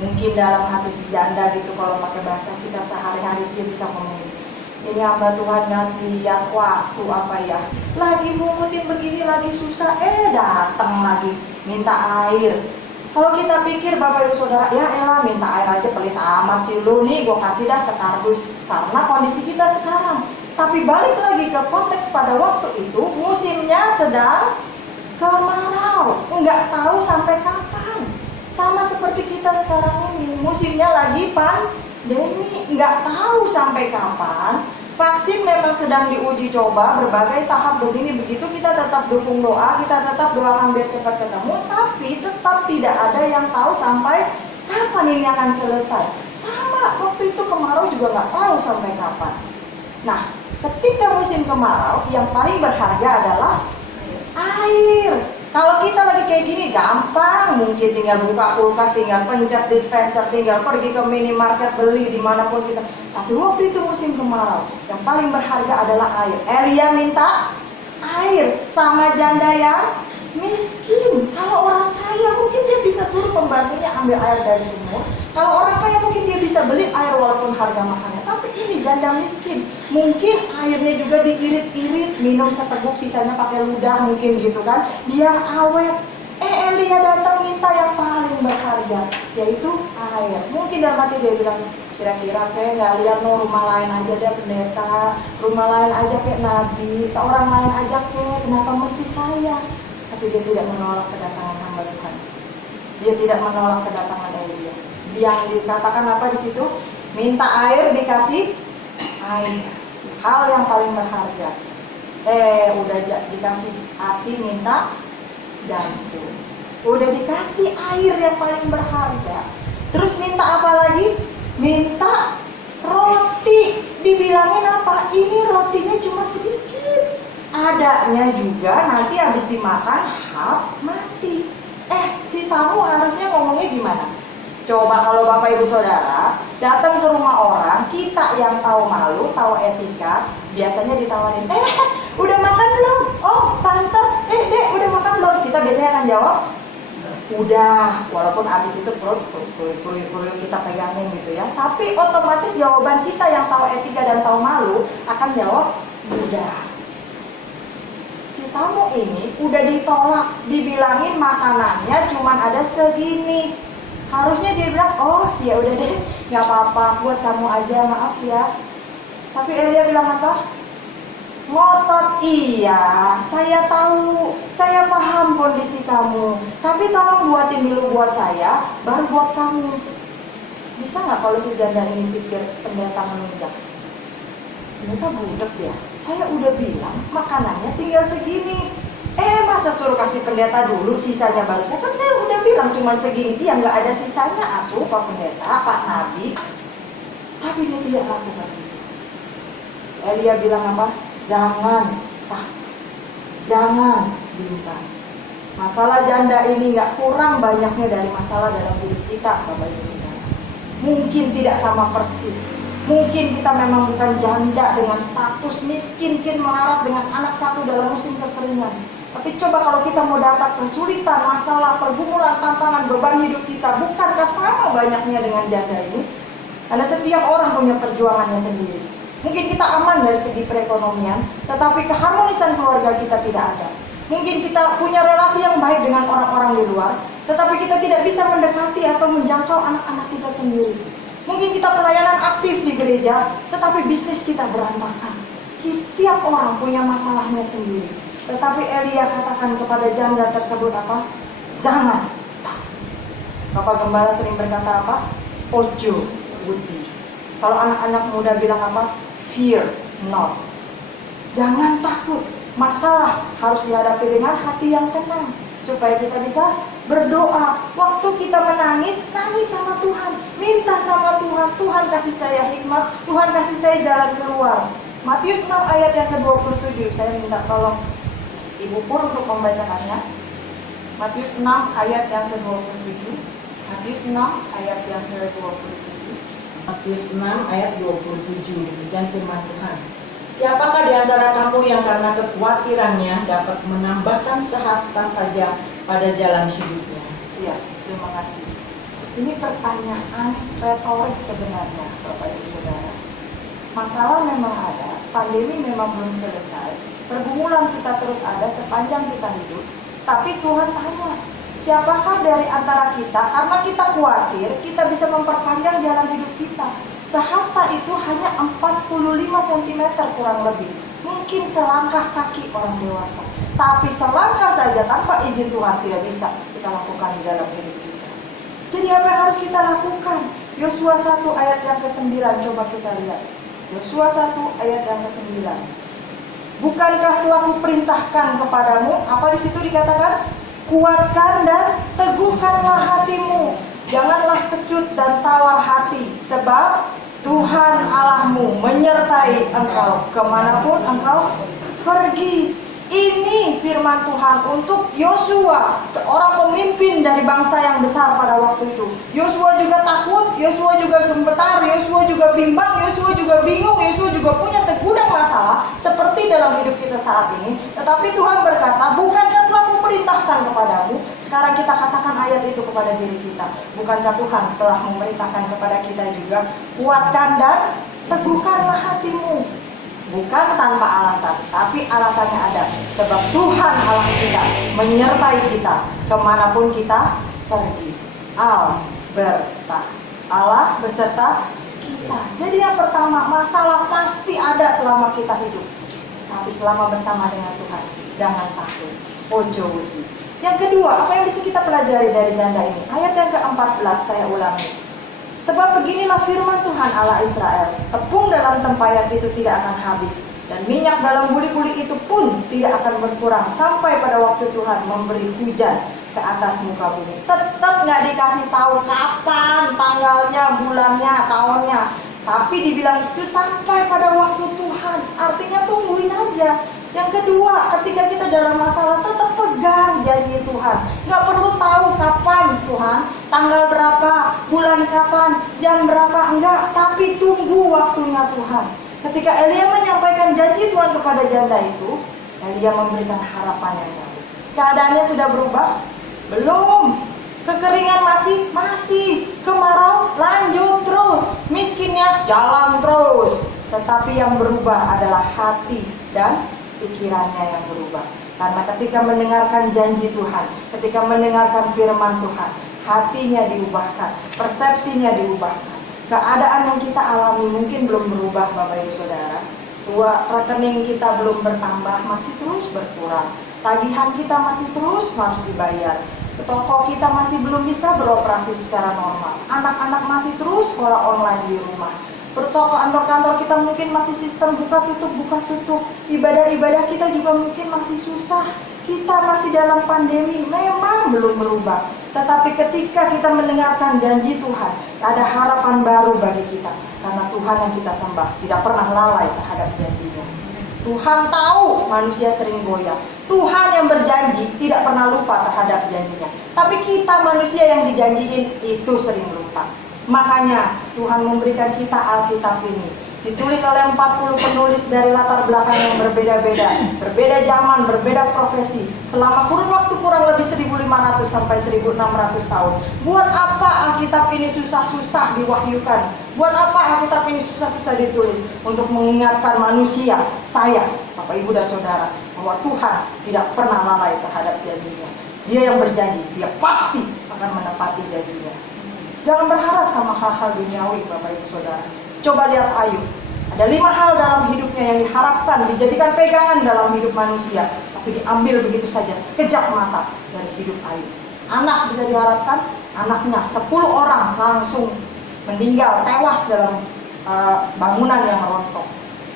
Mungkin dalam hati si janda gitu, kalau pakai bahasa kita sehari-hari dia bisa ngomong, ini hamba Tuhan nggak lihat waktu apa ya, lagi mungutin begini lagi susah, datang lagi minta air. Kalau kita pikir Bapak Ibu Saudara, ya elah minta air aja pelit amat sih lu nih, gue kasih dah sekardus karena kondisi kita sekarang. Tapi balik lagi ke konteks pada waktu itu, musimnya sedang kemarau, nggak tahu sampai kapan. Sama seperti kita sekarang ini, musimnya lagi pandemi, nggak tahu sampai kapan. Vaksin memang sedang diuji coba, berbagai tahap begini begitu, kita tetap dukung doa, kita tetap doakan biar cepat ketemu, tapi tetap tidak ada yang tahu sampai kapan ini akan selesai. Sama, waktu itu kemarau juga nggak tahu sampai kapan. Nah, ketika musim kemarau, yang paling berharga adalah air. Kalau kita lagi kayak gini gampang, mungkin tinggal buka kulkas, tinggal pencet dispenser, tinggal pergi ke minimarket beli dimanapun kita. Tapi waktu itu musim kemarau, yang paling berharga adalah air. Elia minta air sama janda yang miskin. Kalau orang kaya mungkin dia bisa suruh pembantunya ambil air dari sumur. Kalau orang kaya mungkin dia bisa beli air walaupun harga mahalnya. Tapi ini janda miskin, mungkin airnya juga diirit-irit, minum seteguk sisanya pakai ludah mungkin gitu kan, biar awet. Elia datang minta yang paling berharga, yaitu air. Mungkin dalam hati dia bilang, kira-kira kayak nggak lihat no, rumah lain aja deh pendeta, rumah lain aja kayak nabi, orang lain aja kayak, kenapa mesti saya? Tapi dia tidak menolak kedatangan hamba Tuhan. Dia tidak menolak kedatangan Elia. Yang dikatakan apa di situ? Minta air, dikasih air. Hal yang paling berharga. Udah dikasih hati, minta jantung. Udah dikasih air yang paling berharga. Terus minta apa lagi? Minta roti. Dibilangin apa? Ini rotinya cuma sedikit. Adanya juga nanti habis dimakan mati. Si tamu harusnya ngomongnya gimana? Coba kalau Bapak Ibu Saudara datang ke rumah orang, kita yang tahu malu, tahu etika, biasanya ditawarin, udah makan belum? Oh tante, dek udah makan belum? Kita biasanya akan jawab, udah, walaupun abis itu perut kita pegangin gitu ya. Tapi otomatis jawaban kita yang tahu etika dan tahu malu akan jawab, udah. Si tamu ini udah ditolak, dibilangin makanannya cuman ada segini. Harusnya dia bilang, oh ya udah deh, nggak apa-apa, buat kamu aja, maaf ya. Tapi Elia bilang apa? Ngotot, iya, saya tahu, saya paham kondisi kamu. Tapi tolong buatin dulu buat saya, baru buat kamu. Bisa nggak kalau si janda ini pikir pendeta menunggak? Pendeta budak ya, saya udah bilang makanannya tinggal segini. Masa suruh kasih pendeta dulu, sisanya baru saya, kan saya udah bilang cuma segini. Iya nggak ada sisanya aku, Pak Pendeta, Pak Nabi. Tapi dia tidak lakukan itu. Elia bilang apa? Jangan takut, jangan bimbang. Masalah janda ini nggak kurang banyaknya dari masalah dalam hidup kita, Bapak Ibu Saudara. Mungkin tidak sama persis. Mungkin kita memang bukan janda dengan status miskin, melarat dengan anak satu dalam musim kekeringan. Tapi coba kalau kita mau datang kesulitan, masalah, pergumulan, tantangan, beban hidup kita, bukankah sama banyaknya dengan janda ini? Karena setiap orang punya perjuangannya sendiri. Mungkin kita aman dari segi perekonomian, tetapi keharmonisan keluarga kita tidak ada. Mungkin kita punya relasi yang baik dengan orang-orang di luar, tetapi kita tidak bisa mendekati atau menjangkau anak-anak kita sendiri. Mungkin kita pelayanan aktif di gereja, tetapi bisnis kita berantakan. Setiap orang punya masalahnya sendiri. Tetapi Elia katakan kepada janda tersebut apa? Jangan takut. Bapak Gembala sering berkata apa? Ojo budi. Kalau anak-anak muda bilang apa? Fear not. Jangan takut. Masalah harus dihadapi dengan hati yang tenang, supaya kita bisa berdoa. Waktu kita menangis, nangis sama Tuhan, minta sama Tuhan, Tuhan kasih saya hikmat, Tuhan kasih saya jalan keluar. Matius 6 ayat yang ke-27, saya minta tolong Ibu Pur untuk membacakannya. Matius 6 ayat yang ke-27. Matius 6 ayat yang ke-27. Matius 6 ayat 27, demikian firman Tuhan. Siapakah di antara kamu yang karena kekhawatirannya dapat menambahkan sehasta saja pada jalan hidupnya? Iya, terima kasih. Ini pertanyaan retorik sebenarnya, Bapak Ibu Saudara. Masalah memang ada, pandemi memang belum selesai, pergumulan kita terus ada sepanjang kita hidup. Tapi Tuhan tanya, siapakah dari antara kita, karena kita khawatir, kita bisa memperpanjang jalan hidup kita. Sehasta itu hanya 45 cm kurang lebih. Mungkin selangkah kaki orang dewasa. Tapi selangkah saja tanpa izin Tuhan tidak bisa kita lakukan di dalam hidup kita. Jadi apa yang harus kita lakukan? Yosua 1 ayat yang ke-9, coba kita lihat. Yosua 1 ayat yang ke-9. Bukankah telah kuperintahkan kepadamu? Apa di situ dikatakan? Kuatkan dan teguhkanlah hatimu. Janganlah kecut dan tawar hati, sebab Tuhan Allahmu menyertai engkau kemanapun engkau pergi. Ini firman Tuhan untuk Yosua, seorang pemimpin dari bangsa yang besar pada waktu itu. Yosua juga takut, Yosua juga gemetar, Yosua juga bimbang, Yosua juga bingung, Yosua juga punya segudang masalah seperti dalam hidup kita saat ini. Tetapi Tuhan berkata, bukankah telah kuperintahkan kepadamu? Sekarang kita katakan ayat itu kepada diri kita. Bukankah Tuhan telah memerintahkan kepada kita juga? Kuatkan dan teguhkanlah hatimu. Bukan tanpa alasan, tapi alasannya ada. Sebab Tuhan Allah kita menyertai kita kemanapun kita pergi. Allah beserta kita. Jadi yang pertama, masalah pasti ada selama kita hidup. Tapi selama bersama dengan Tuhan, jangan takut. Ojo wedi. Yang kedua, apa yang bisa kita pelajari dari janda ini? Ayat yang ke-14 saya ulangi. Sebab beginilah firman Tuhan Allah Israel, tepung dalam tempayan itu tidak akan habis, dan minyak dalam buli-buli itu pun tidak akan berkurang sampai pada waktu Tuhan memberi hujan ke atas muka bumi. Tetap nggak dikasih tahu kapan, tanggalnya, bulannya, tahunnya, tapi dibilang itu sampai pada waktu Tuhan. Artinya tungguin aja. Yang kedua, ketika kita dalam masalah, tetap pegang janji Tuhan. Nggak perlu tahu kapan Tuhan, tanggal berapa, bulan kapan, jam berapa, enggak. Tapi tunggu waktunya Tuhan. Ketika Elia menyampaikan janji Tuhan kepada janda itu, Elia memberikan harapan yang baru. Keadaannya sudah berubah? Belum. Kekeringan masih. Kemarau lanjut terus. Miskinnya jalan terus. Tetapi yang berubah adalah hati dan pikirannya yang berubah. Karena ketika mendengarkan janji Tuhan, ketika mendengarkan firman Tuhan, hatinya diubahkan, persepsinya diubahkan. Keadaan yang kita alami mungkin belum berubah, Bapak Ibu Saudara. Rekening kita belum bertambah, masih terus berkurang. Tagihan kita masih terus harus dibayar. Toko kita masih belum bisa beroperasi secara normal. Anak-anak masih terus sekolah online di rumah. Kantor-kantor kita mungkin masih sistem buka tutup. Ibadah-ibadah kita juga mungkin masih susah. Kita masih dalam pandemi, memang belum berubah. Tetapi ketika kita mendengarkan janji Tuhan, ada harapan baru bagi kita. Karena Tuhan yang kita sembah tidak pernah lalai terhadap janjinya. Tuhan tahu manusia sering goyah. Tuhan yang berjanji tidak pernah lupa terhadap janjinya. Tapi kita manusia yang dijanjiin itu sering lupa. Makanya Tuhan memberikan kita Alkitab ini, ditulis oleh 40 penulis dari latar belakang yang berbeda-beda, berbeda zaman, berbeda profesi, selama kurun waktu kurang lebih 1500 sampai 1600 tahun. Buat apa Alkitab ini susah-susah diwahyukan? Buat apa Alkitab ini susah-susah ditulis? Untuk mengingatkan manusia, saya, Bapak Ibu dan Saudara, bahwa Tuhan tidak pernah lalai terhadap janjinya. Dia yang berjanji, dia pasti akan menepati janjinya. Jangan berharap sama hal-hal duniawi, Bapak Ibu Saudara. Coba lihat Ayub. Ada 5 hal dalam hidupnya yang diharapkan, dijadikan pegangan dalam hidup manusia, tapi diambil begitu saja sekejap mata dari hidup Ayub. Anak bisa diharapkan, anaknya 10 orang langsung meninggal, tewas dalam bangunan yang rontok.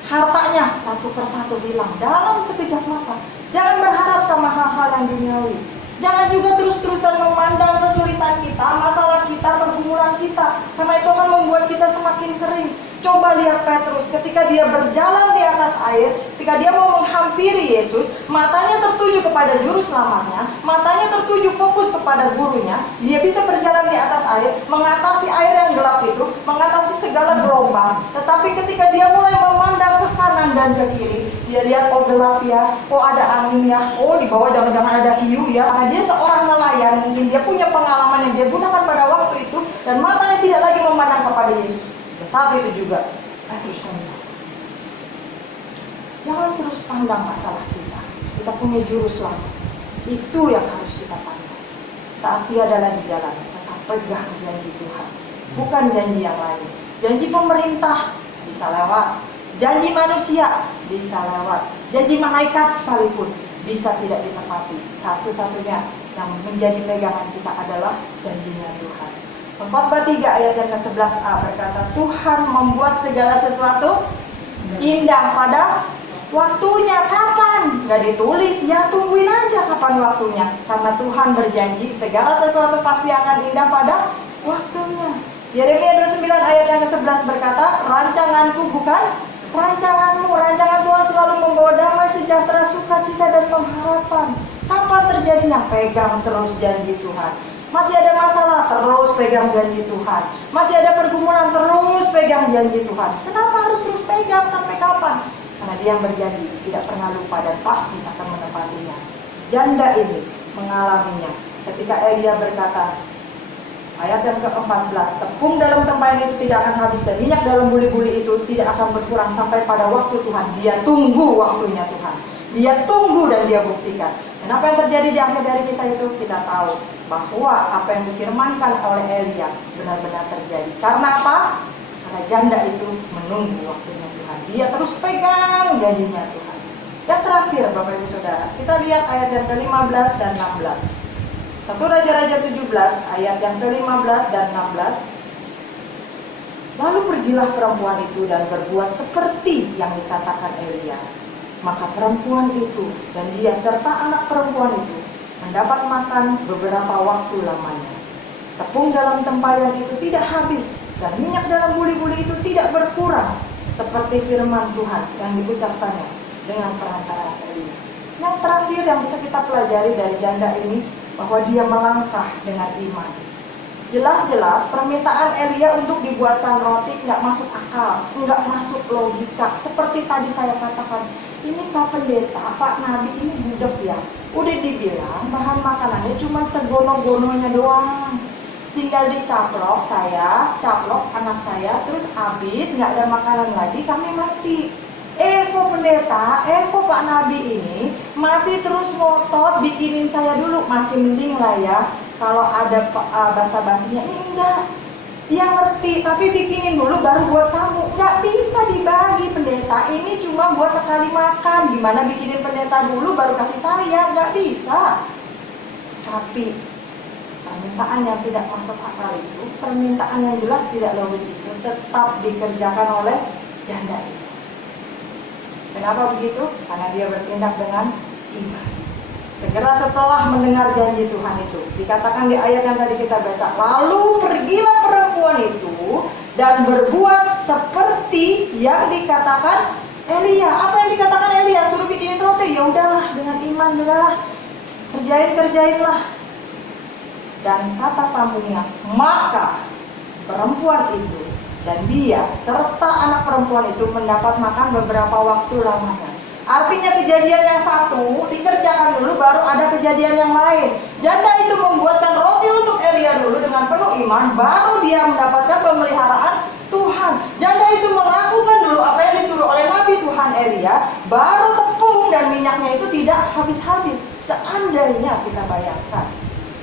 Hartanya satu persatu hilang dalam sekejap mata. Jangan berharap sama hal-hal yang duniawi. Jangan juga terus-terusan memandang kesulitan kita, masalah kita, pergumulan kita, karena itu akan membuat kita semakin kering. Coba lihat Petrus ketika dia berjalan di atas air, ketika dia mau menghampiri Yesus, matanya tertuju kepada juru selamatnya, matanya tertuju fokus kepada gurunya. Dia bisa berjalan di atas air, mengatasi air yang gelap itu, mengatasi segala gelombang. Tetapi ketika dia mulai memandang ke kanan dan ke kiri, dia lihat, oh gelap ya, oh ada angin ya, oh di bawah jangan-jangan ada hiu ya. Karena dia seorang nelayan, mungkin dia punya pengalaman yang dia gunakan pada waktu itu, dan matanya tidak lagi memandang kepada Yesus. Dan saat itu juga Petrus membilang, jangan terus pandang masalah kita. Kita punya juru selamat. Itu yang harus kita pandang. Saat tiada lagi jalan, tetap pegang janji Tuhan, bukan janji yang lain. Janji pemerintah bisa lewat, janji manusia bisa lewat, janji malaikat sekalipun bisa tidak ditepati. Satu-satunya yang menjadi pegangan kita adalah janjinya Tuhan. Khotbah 3 ayat yang ke-11a berkata, Tuhan membuat segala sesuatu indah pada waktunya. Kapan? Gak ditulis, ya tungguin aja kapan waktunya. Karena Tuhan berjanji segala sesuatu pasti akan indah pada waktunya. Yeremia 29 ayat yang ke-11 berkata, rancanganku bukan rancanganmu. Rancangan Tuhan selalu membawa damai, sejahtera, sukacita, dan pengharapan. Kapan terjadinya? Pegang terus janji Tuhan. Masih ada masalah, terus pegang janji Tuhan. Masih ada pergumulan, terus pegang janji Tuhan. Kenapa harus terus pegang? Sampai kapan? Karena dia yang berjanji tidak pernah lupa dan pasti akan menepatinya. Janda ini mengalaminya ketika Elia berkata, ayat yang ke-14, tepung dalam tempayan itu tidak akan habis dan minyak dalam buli-buli itu tidak akan berkurang sampai pada waktu Tuhan. Dia tunggu waktunya Tuhan. Dia tunggu dan dia buktikan. Dan apa yang terjadi di akhir dari kisah itu? Kita tahu bahwa apa yang difirmankan oleh Elia benar-benar terjadi. Karena apa? Karena janda itu menunggu waktunya Tuhan. Dia terus pegang janjinya Tuhan. Yang terakhir Bapak Ibu Saudara, kita lihat ayat yang ke-15 dan 16. 1 Raja-Raja 17 ayat yang ke-15 dan 16. Lalu pergilah perempuan itu dan berbuat seperti yang dikatakan Elia. Maka perempuan itu dan dia serta anak perempuan itu mendapat makan beberapa waktu lamanya. Tepung dalam tempayan itu tidak habis dan minyak dalam buli-buli itu tidak berkurang, seperti firman Tuhan yang diucapkannya dengan perantara Elia. Yang terakhir yang bisa kita pelajari dari janda ini, bahwa dia melangkah dengan iman. Jelas-jelas permintaan Elia untuk dibuatkan roti nggak masuk akal, nggak masuk logika. Seperti tadi saya katakan, ini Pak Pendeta, Pak Nabi ini budak ya. Udah dibilang bahan makanannya cuma segono-gononya doang. Tinggal dicaplok saya, caplok anak saya, terus habis nggak ada makanan lagi, kami mati. Kok pendeta, kok Pak Nabi ini masih terus ngotot bikinin saya dulu. Masih mending lah ya kalau ada basa-basinya. Ini enggak, dia ngerti, tapi bikinin dulu baru buat kamu. Nggak bisa dibagi pendeta, ini cuma buat sekali makan. Gimana bikinin pendeta dulu baru kasih saya? Nggak bisa. Tapi permintaan yang tidak masuk akal itu, permintaan yang jelas tidak logis itu tetap dikerjakan oleh janda itu. Kenapa begitu? Karena dia bertindak dengan iman. Segera setelah mendengar janji Tuhan itu, dikatakan di ayat yang tadi kita baca, lalu pergilah perempuan itu dan berbuat seperti yang dikatakan Elia. Apa yang dikatakan Elia? Suruh bikinin roti. Ya udahlah, dengan iman udahlah, kerjainlah. Dan kata sambungnya, maka perempuan itu dan dia serta anak perempuan itu mendapat makan beberapa waktu lamanya. Artinya kejadian yang satu dikerjakan dulu, baru ada kejadian yang lain. Janda itu membuatkan roti untuk Elia dulu dengan penuh iman, baru dia mendapatkan pemeliharaan Tuhan. Janda itu melakukan dulu apa yang disuruh oleh Nabi Tuhan Elia, baru tepung dan minyaknya itu tidak habis-habis. Seandainya kita bayangkan,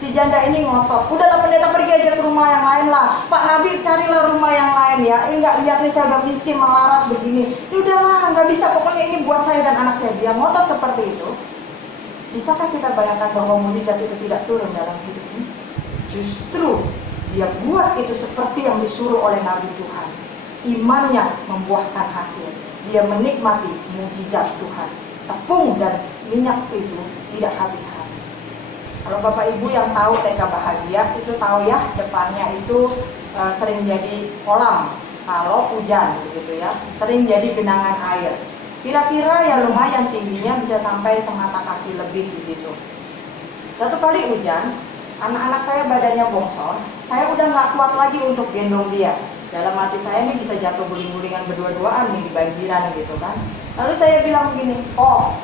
si janda ini ngotot, udahlah pendeta pergi aja ke rumah yang lain lah. Pak Nabi carilah rumah yang lain ya. Enggak, lihat nih saya udah miskin, melarat begini. Udahlah, nggak bisa, pokoknya ini buat saya dan anak saya. Dia ngotot seperti itu. Bisakah kita bayangkan bahwa mujizat itu tidak turun dalam hidup ini? Justru dia buat itu seperti yang disuruh oleh Nabi Tuhan. Imannya membuahkan hasil. Dia menikmati mujizat Tuhan. Tepung dan minyak itu tidak habis-habis. Kalau Bapak Ibu yang tahu TK Bahagia itu tahu ya, depannya itu sering jadi kolam kalau hujan gitu ya, sering jadi genangan air. Kira-kira ya lumayan tingginya, bisa sampai semata kaki lebih begitu. Satu kali hujan, anak-anak saya badannya bongsor, saya udah nggak kuat lagi untuk gendong dia. Dalam hati saya ini bisa jatuh guling-gulingan berdua-duaan nih di banjiran gitu kan. Lalu saya bilang begini, oh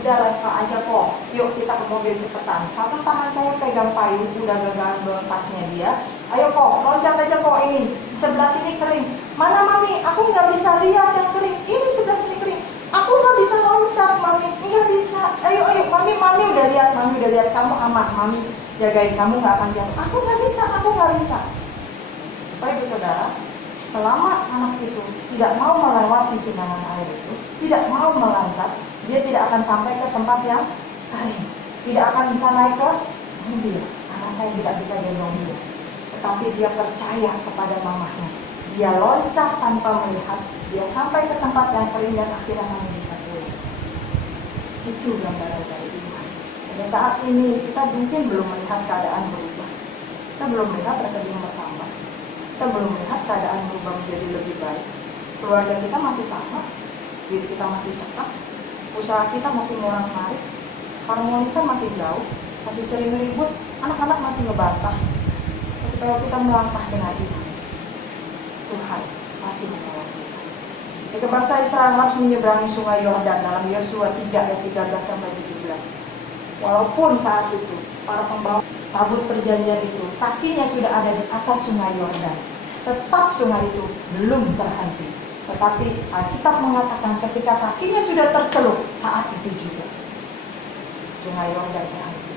udah Kak aja kok, yuk kita ke mobil cepetan. Satu tangan saya pegang payung, udah gagal tasnya dia. Ayo kok, loncat aja kok ini, sebelah sini kering. Mana mami, aku nggak bisa lihat yang kering. Ini sebelah sini kering. Aku nggak bisa loncat mami, nggak bisa. Ayo mami udah lihat kamu aman, mami jagain kamu nggak akan jatuh. Aku nggak bisa. Bapak Ibu Saudara, selama anak itu tidak mau melewati genangan air itu, tidak mau meloncat, dia tidak akan sampai ke tempat yang kering, tidak akan bisa naik ke mobil karena saya tidak bisa gendong dia. Tetapi dia percaya kepada mamahnya, dia loncat tanpa melihat, dia sampai ke tempat yang kering dan akhirnya kami bisa pulang. Itu gambaran dari iman. Pada saat ini kita mungkin belum melihat keadaan berubah, kita belum melihat rekening bertambah, kita belum melihat keadaan berubah menjadi lebih baik. Keluarga kita masih sama, diri kita masih cekak, usaha kita masih morak-marik, harmonisan masih jauh, masih sering ribut, anak-anak masih ngebantah. Tapi kalau kita melangkah dengan iman, Tuhan pasti menolong kita. Ketika bangsa Israel harus menyeberangi sungai Yordan dalam Yosua 3 ayat 13-17. Walaupun saat itu para pembawa tabut perjanjian itu kakinya sudah ada di atas sungai Yordan, tetap sungai itu belum terhenti. Tetapi Alkitab mengatakan ketika kakinya sudah tercelup, saat itu juga sungai Yordan terhenti.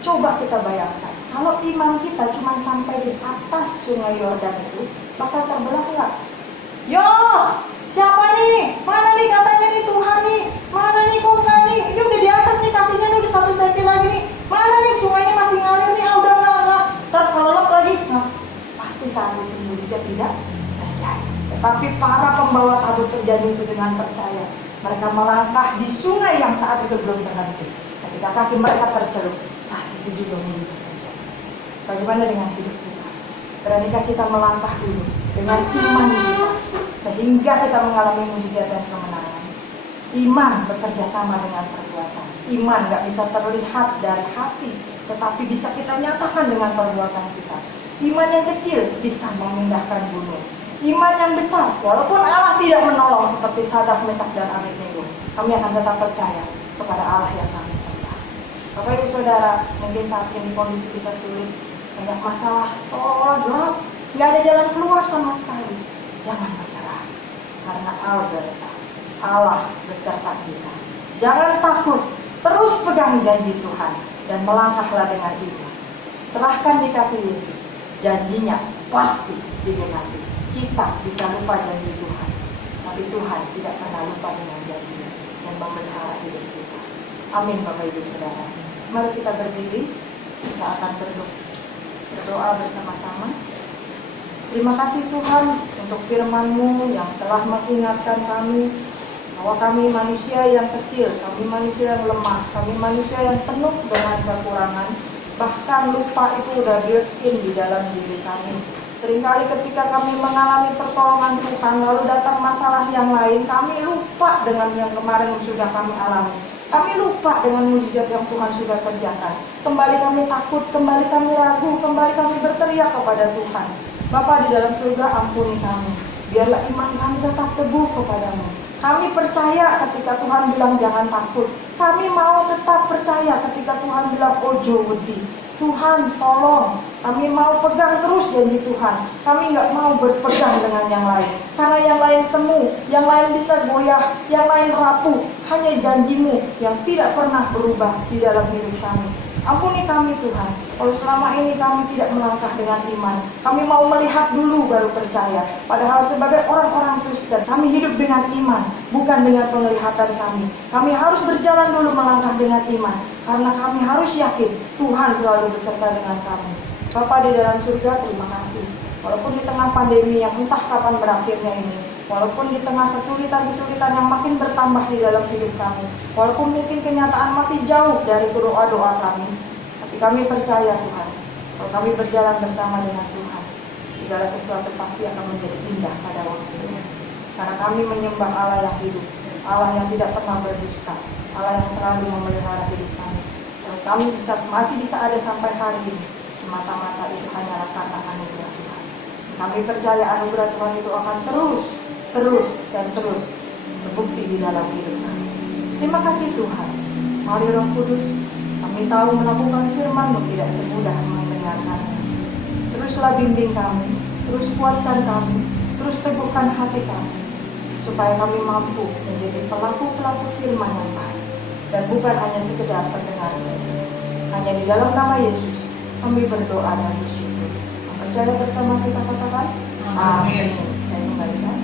Coba kita bayangkan, kalau iman kita cuma sampai di atas sungai Yordan itu, bakal terbelah nggak? Yos, siapa nih? Mana nih katanya nih Tuhan nih? Mana nih kok nggak nih? Ini udah di atas nih, kakinya nih udah 1 senti lagi nih. Mana nih sungainya masih ngalir nih? Udah nggak. Terkelolot lagi. Nah, pasti saat itu mujizat tidak terjadi. Tetapi para pembawa tabut perjanjian itu dengan percaya, mereka melangkah di sungai yang saat itu belum terhenti. Ketika kaki mereka tercelup, saat itu juga mujizat terjadi. Bagaimana dengan hidup kita? Beranikah kita melangkah dulu dengan iman kita, sehingga kita mengalami mujizat dan kemenangan? Iman bekerja sama dengan perbuatan. Iman gak bisa terlihat dari hati, tetapi bisa kita nyatakan dengan perbuatan kita. Iman yang kecil bisa memindahkan gunung. Iman yang besar, walaupun Allah tidak menolong seperti Sadrak, Mesak, dan Abednego, kami akan tetap percaya kepada Allah yang kami sembah. Bapak Ibu Saudara, mungkin saat ini kondisi kita sulit, banyak masalah, seolah-olah gelap, nggak ada jalan keluar sama sekali. Jangan menyerah, karena Allah beserta kita. Jangan takut, terus pegang janji Tuhan dan melangkahlah dengan iman. Serahkan di kaki Yesus, janjinya pasti digenapi. Kita bisa lupa janji Tuhan, tapi Tuhan tidak pernah lupa dengan janjinya dan memelihara hidup kita. Amin Bapak Ibu Saudara. Mari kita berdiri, kita akan berdoa bersama-sama. Terima kasih Tuhan untuk firman-Mu yang telah mengingatkan kami bahwa kami manusia yang kecil, kami manusia yang lemah, kami manusia yang penuh dengan kekurangan. Bahkan lupa itu udah built-in di dalam diri kami. Seringkali ketika kami mengalami pertolongan Tuhan, lalu datang masalah yang lain, kami lupa dengan yang kemarin sudah kami alami. Kami lupa dengan mujizat yang Tuhan sudah kerjakan. Kembali kami takut, kembali kami ragu, kembali kami berteriak kepada Tuhan. Bapa di dalam surga, ampuni kami. Biarlah iman kami tetap teguh kepadamu. Kami percaya ketika Tuhan bilang jangan takut. Kami mau tetap percaya ketika Tuhan bilang ojo wedi. Tuhan tolong, kami mau pegang terus janji Tuhan. Kami nggak mau berpegang dengan yang lain, karena yang lain semu, yang lain bisa goyah, yang lain rapuh. Hanya janjimu yang tidak pernah berubah di dalam hidup kami. Ampuni kami Tuhan, kalau selama ini kami tidak melangkah dengan iman. Kami mau melihat dulu baru percaya. Padahal sebagai orang-orang Kristen, kami hidup dengan iman, bukan dengan penglihatan kami. Kami harus berjalan dulu melangkah dengan iman, karena kami harus yakin Tuhan selalu beserta dengan kami. Bapa di dalam surga, terima kasih. Walaupun di tengah pandemi yang entah kapan berakhirnya ini, walaupun di tengah kesulitan-kesulitan yang makin bertambah di dalam hidup kami, walaupun mungkin kenyataan masih jauh dari doa-doa kami, Tapi kami percaya Tuhan, kalau kami berjalan bersama dengan Tuhan, segala sesuatu pasti akan menjadi indah pada waktunya. Karena kami menyembah Allah yang hidup, Allah yang tidak pernah berdusta, Allah yang selalu memelihara hidup kami. Terus kami masih bisa ada sampai hari ini, semata-mata itu hanyalah karena anugerah Tuhan. Kami percaya anugerah Tuhan itu akan terus terbukti di dalam hidup kami. Terima kasih Tuhan. Mari Roh Kudus, kami tahu melakukan firman-Mu tidak semudah mendengarkannya. Teruslah bimbing kami, terus kuatkan kami, terus teguhkan hati kami, supaya kami mampu menjadi pelaku-pelaku firman yang baik, dan bukan hanya sekedar pendengar saja. Hanya di dalam nama Yesus kami berdoa dan bersyukur. Percaya bersama kita katakan amin. Saya kembalikan.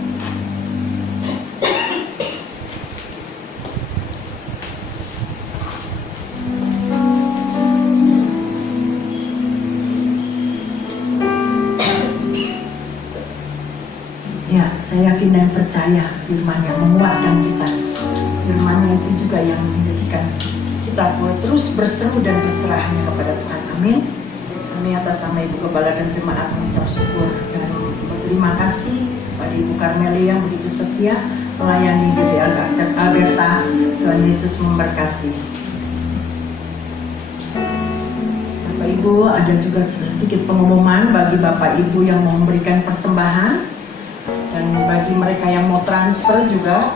Ya, saya yakin dan percaya firman yang menguatkan kita. Firman itu juga yang menjadikan kita terus berseru dan berserah hanya kepada Tuhan. Amin. Kami atas nama Ibu Gembala dan Jemaat mengucap syukur dan berterima kasih pada Ibu Karmeli yang begitu setia melayani GBI Alberta. Tuhan Yesus memberkati. Bapak Ibu, ada juga sedikit pengumuman bagi Bapak Ibu yang mau memberikan persembahan, dan bagi mereka yang mau transfer juga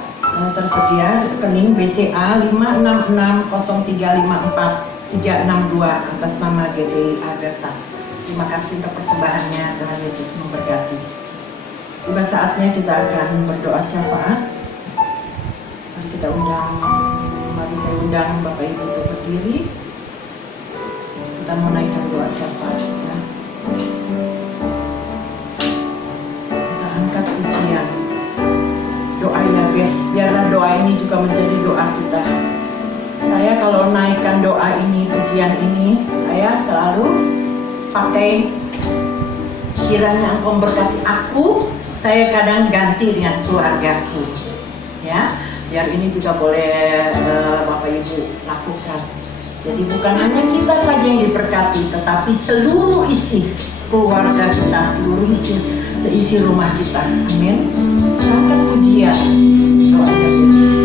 tersedia rekening BCA 5660354 atas nama GBI Alberta. Terima kasih untuk persembahannya. Tuhan Yesus memberkati. Tiba saatnya kita akan berdoa syafaat. Mari saya undang Bapak Ibu untuk berdiri. Kita mau naikkan doa syafaat ya. Kita angkat pujian. Doa ya guys, biarlah doa ini juga menjadi doa kita. Saya kalau naikkan doa ini, pujian ini, saya selalu pakai kiranya Engkau memberkati aku. Saya kadang ganti dengan keluargaku, ya. Biar ini juga boleh Bapak Ibu lakukan. Jadi bukan hanya kita saja yang diberkati, tetapi seluruh isi keluarga kita, seisi rumah kita. Amin. Angkat pujian. Doa Yesus.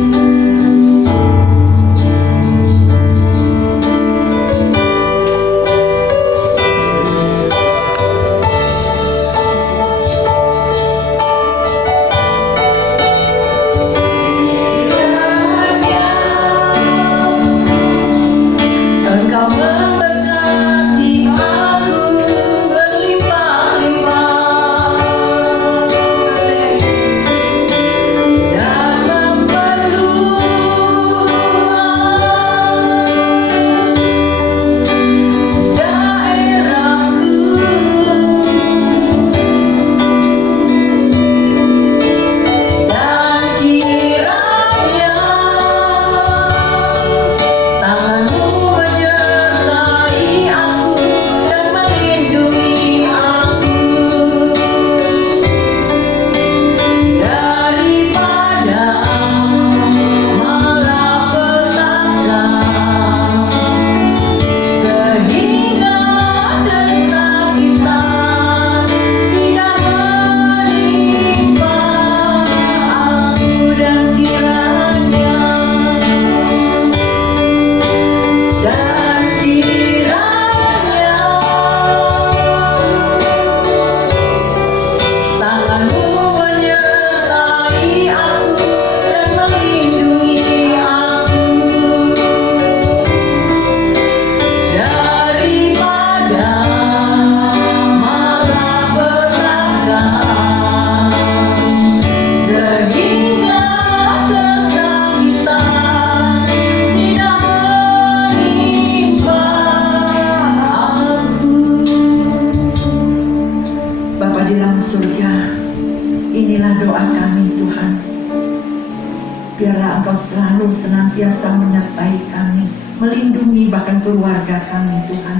Senantiasa menyertai kami, melindungi bahkan keluarga kami Tuhan.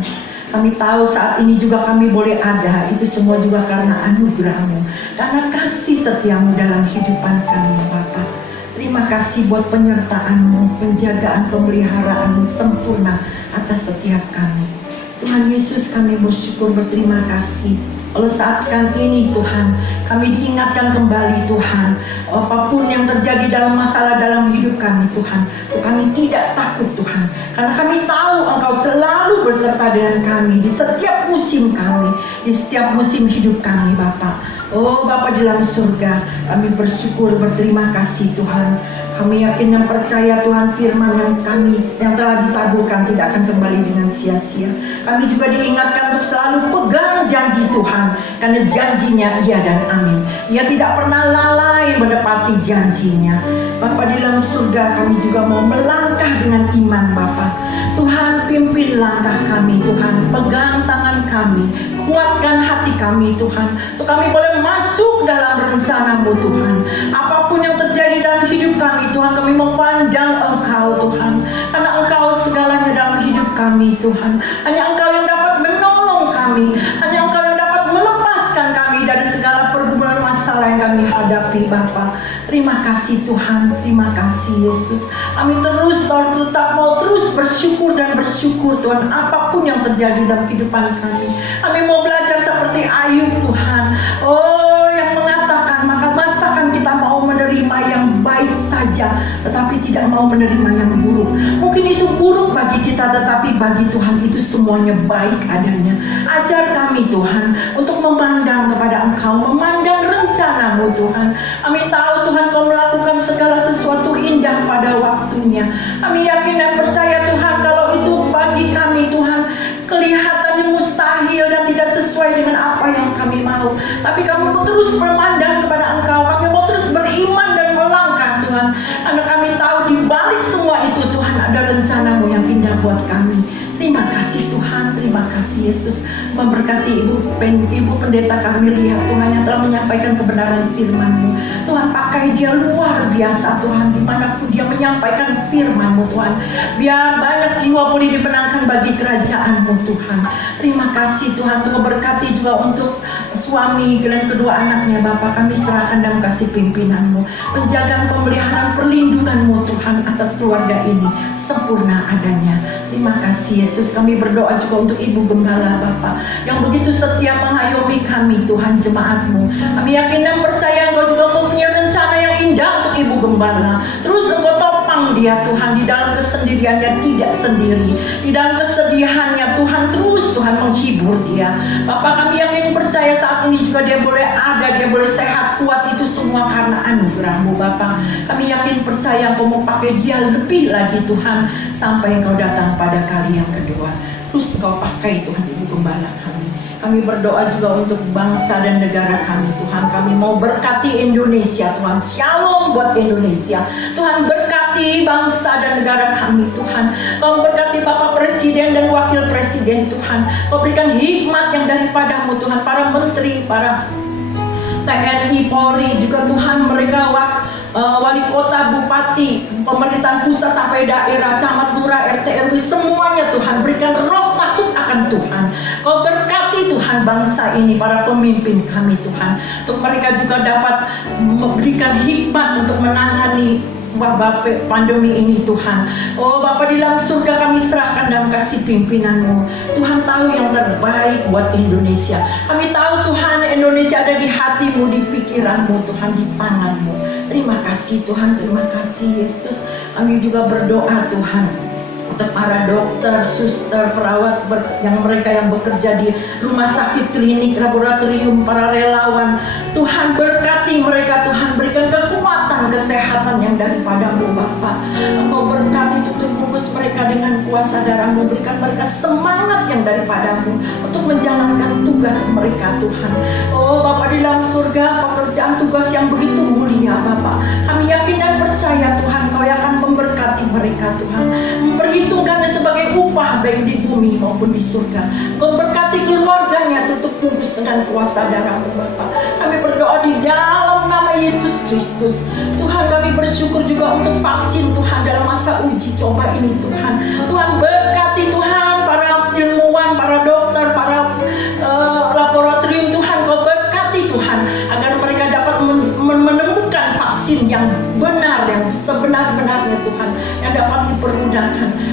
Kami tahu saat ini juga kami boleh ada, itu semua juga karena anugerah-Mu, karena kasih setia-Mu dalam kehidupan kami Bapa. Terima kasih buat penyertaan-Mu, penjagaan, pemeliharaanmu sempurna atas setiap kami. Tuhan Yesus, kami bersyukur, berterima kasih. Kalau saat ini Tuhan, kami diingatkan kembali Tuhan, apapun yang terjadi dalam masalah dalam hidup kami Tuhan, kami tidak takut Tuhan, karena kami tahu Engkau selalu beserta dengan kami di setiap musim kami, di setiap musim hidup kami Bapa. Oh Bapa di dalam surga, kami bersyukur, berterima kasih Tuhan. Kami yakin dan percaya Tuhan, firman yang telah ditaburkan tidak akan kembali dengan sia-sia. Kami juga diingatkan untuk selalu pegang janji Tuhan, karena janjinya iya dan amin. Ia tidak pernah lalai menepati janjinya. Bapa di dalam surga, kami juga mau melangkah dengan iman Bapa. Tuhan, pimpin langkah kami Tuhan, pegang tangan kami, kuatkan hati kami Tuhan, untuk kami boleh masuk dalam rencana-Mu Tuhan. Apapun yang terjadi dalam hidup kami Tuhan, kami mau pandang Engkau Tuhan, karena Engkau segalanya dalam hidup kami Tuhan. Hanya Engkau yang dapat menolong kami, hanya Engkau yang dapat melepaskan kami dari segala pergumulan masalah yang kami hadapi Bapa. Terima kasih Tuhan, terima kasih Yesus. Kami tetap mau terus bersyukur dan bersyukur Tuhan, apapun yang terjadi dalam kehidupan kami. Kami mau belajar seperti Ayub Tuhan, yang mengatakan, masakan kita mau menerima yang baik saja, tetapi tidak mau menerima yang buruk. Mungkin itu buruk bagi kita, tetapi bagi Tuhan itu semuanya baik adanya. Ajar kami Tuhan untuk memandang kepada Engkau, memandang rencana-Mu Tuhan. Kami tahu Tuhan Kau melakukan segala sesuatu indah pada waktunya. Kami yakin dan percaya Tuhan, kalau itu bagi kami Tuhan kelihatannya mustahil dan tidak sesuai dengan apa yang kami mau, tapi kami mau terus memandang kepada Engkau. Kami mau terus beriman dan melangkah Tuhan, karena kami tahu di balik semua itu Tuhan ada rencana-Mu yang indah buat kami. Terima kasih Tuhan, terima kasih Yesus. Memberkati Ibu Pendeta Karmelia Tuhan, yang telah menyampaikan kebenaran firman-Mu Tuhan. Pakai dia luar biasa Tuhan, dimanapun dia menyampaikan firman-Mu Tuhan, biar banyak jiwa boleh dimenangkan bagi kerajaan-Mu Tuhan. Terima kasih Tuhan. Tuhan berkati juga untuk suami dan kedua anaknya Bapa. Kami serahkan dalam kasih pimpinan-Mu, penjagaan, pemeliharaan, perlindungan-Mu Tuhan atas keluarga ini sempurna adanya. Terima kasih Yesus. Kami berdoa juga untuk Ibu Gembala Bapa, yang begitu setia mengayomi kami Tuhan, jemaat-Mu. Kami yakin dan percaya Engkau juga mempunyai rencana yang indah untuk Ibu Gembala. Terus Engkau topang dia Tuhan, di dalam kesendirian dia tidak sendiri, di dalam kesedihannya Tuhan, terus Tuhan menghibur dia. Bapa, kami yakin percaya saat ini juga dia boleh ada, dia boleh sehat, kuat, itu semua karena anugerah-Mu Bapa. Kami yakin percaya Engkau mau pakai dia lebih lagi Tuhan, sampai Engkau datang pada kali yang kedua. Terus Engkau pakai Tuhan Ibu Gembala kami. Kami berdoa juga untuk bangsa dan negara kami Tuhan. Kami mau berkati Indonesia Tuhan. Shalom buat Indonesia Tuhan. Berkati bangsa dan negara kami Tuhan. Kau berkati Bapak Presiden dan Wakil Presiden Tuhan. Kau berikan hikmat yang daripada-Mu Tuhan. Para menteri, para TNI, Polri juga Tuhan, mereka wali kota, bupati, pemerintahan pusat sampai daerah, camat, lurah, RT, RW, semuanya Tuhan, berikan roh takut akan Tuhan. Kau berkati Tuhan bangsa ini, para pemimpin kami Tuhan, untuk mereka juga dapat memberikan hikmat untuk menangani wabah pandemi ini Tuhan. Oh Bapa di dalam surga, kami serahkan dalam kasih pimpinan-Mu. Tuhan tahu yang terbaik buat Indonesia. Kami tahu Tuhan, Indonesia ada di hati-Mu, di pikiran-Mu Tuhan, di tangan-Mu. Terima kasih Tuhan, terima kasih Yesus. Kami juga berdoa Tuhan untuk para dokter, suster, perawat, mereka yang bekerja di rumah sakit, klinik, laboratorium, para relawan. Tuhan berkati mereka Tuhan, berikan kekuatan, kesehatan yang daripada-Mu Bapa. Engkau berkati, tutup bungkus mereka dengan kuasa darah-Mu, berikan mereka semangat yang daripada-Mu untuk menjalankan tugas mereka Tuhan. Oh Bapa di dalam surga, pekerjaan tugas yang begitu mulia Bapa, kami yakin dan percaya Tuhan, Kau akan memberkati mereka Tuhan, memperhitungkannya sebagai upah baik di bumi maupun di surga. Kau berkati keluarganya, tutup bungkus dengan kuasa darah-Mu Bapa. Kami berdoa di dalam nama Yesus Kristus. Tuhan, kami bersyukur juga untuk vaksin Tuhan dalam masa uji coba ini Tuhan. Tuhan berkati Tuhan para ilmuwan, para dokter, para laboratorium Tuhan. Kau berkati Tuhan agar mereka dapat menemukan vaksin yang benar, yang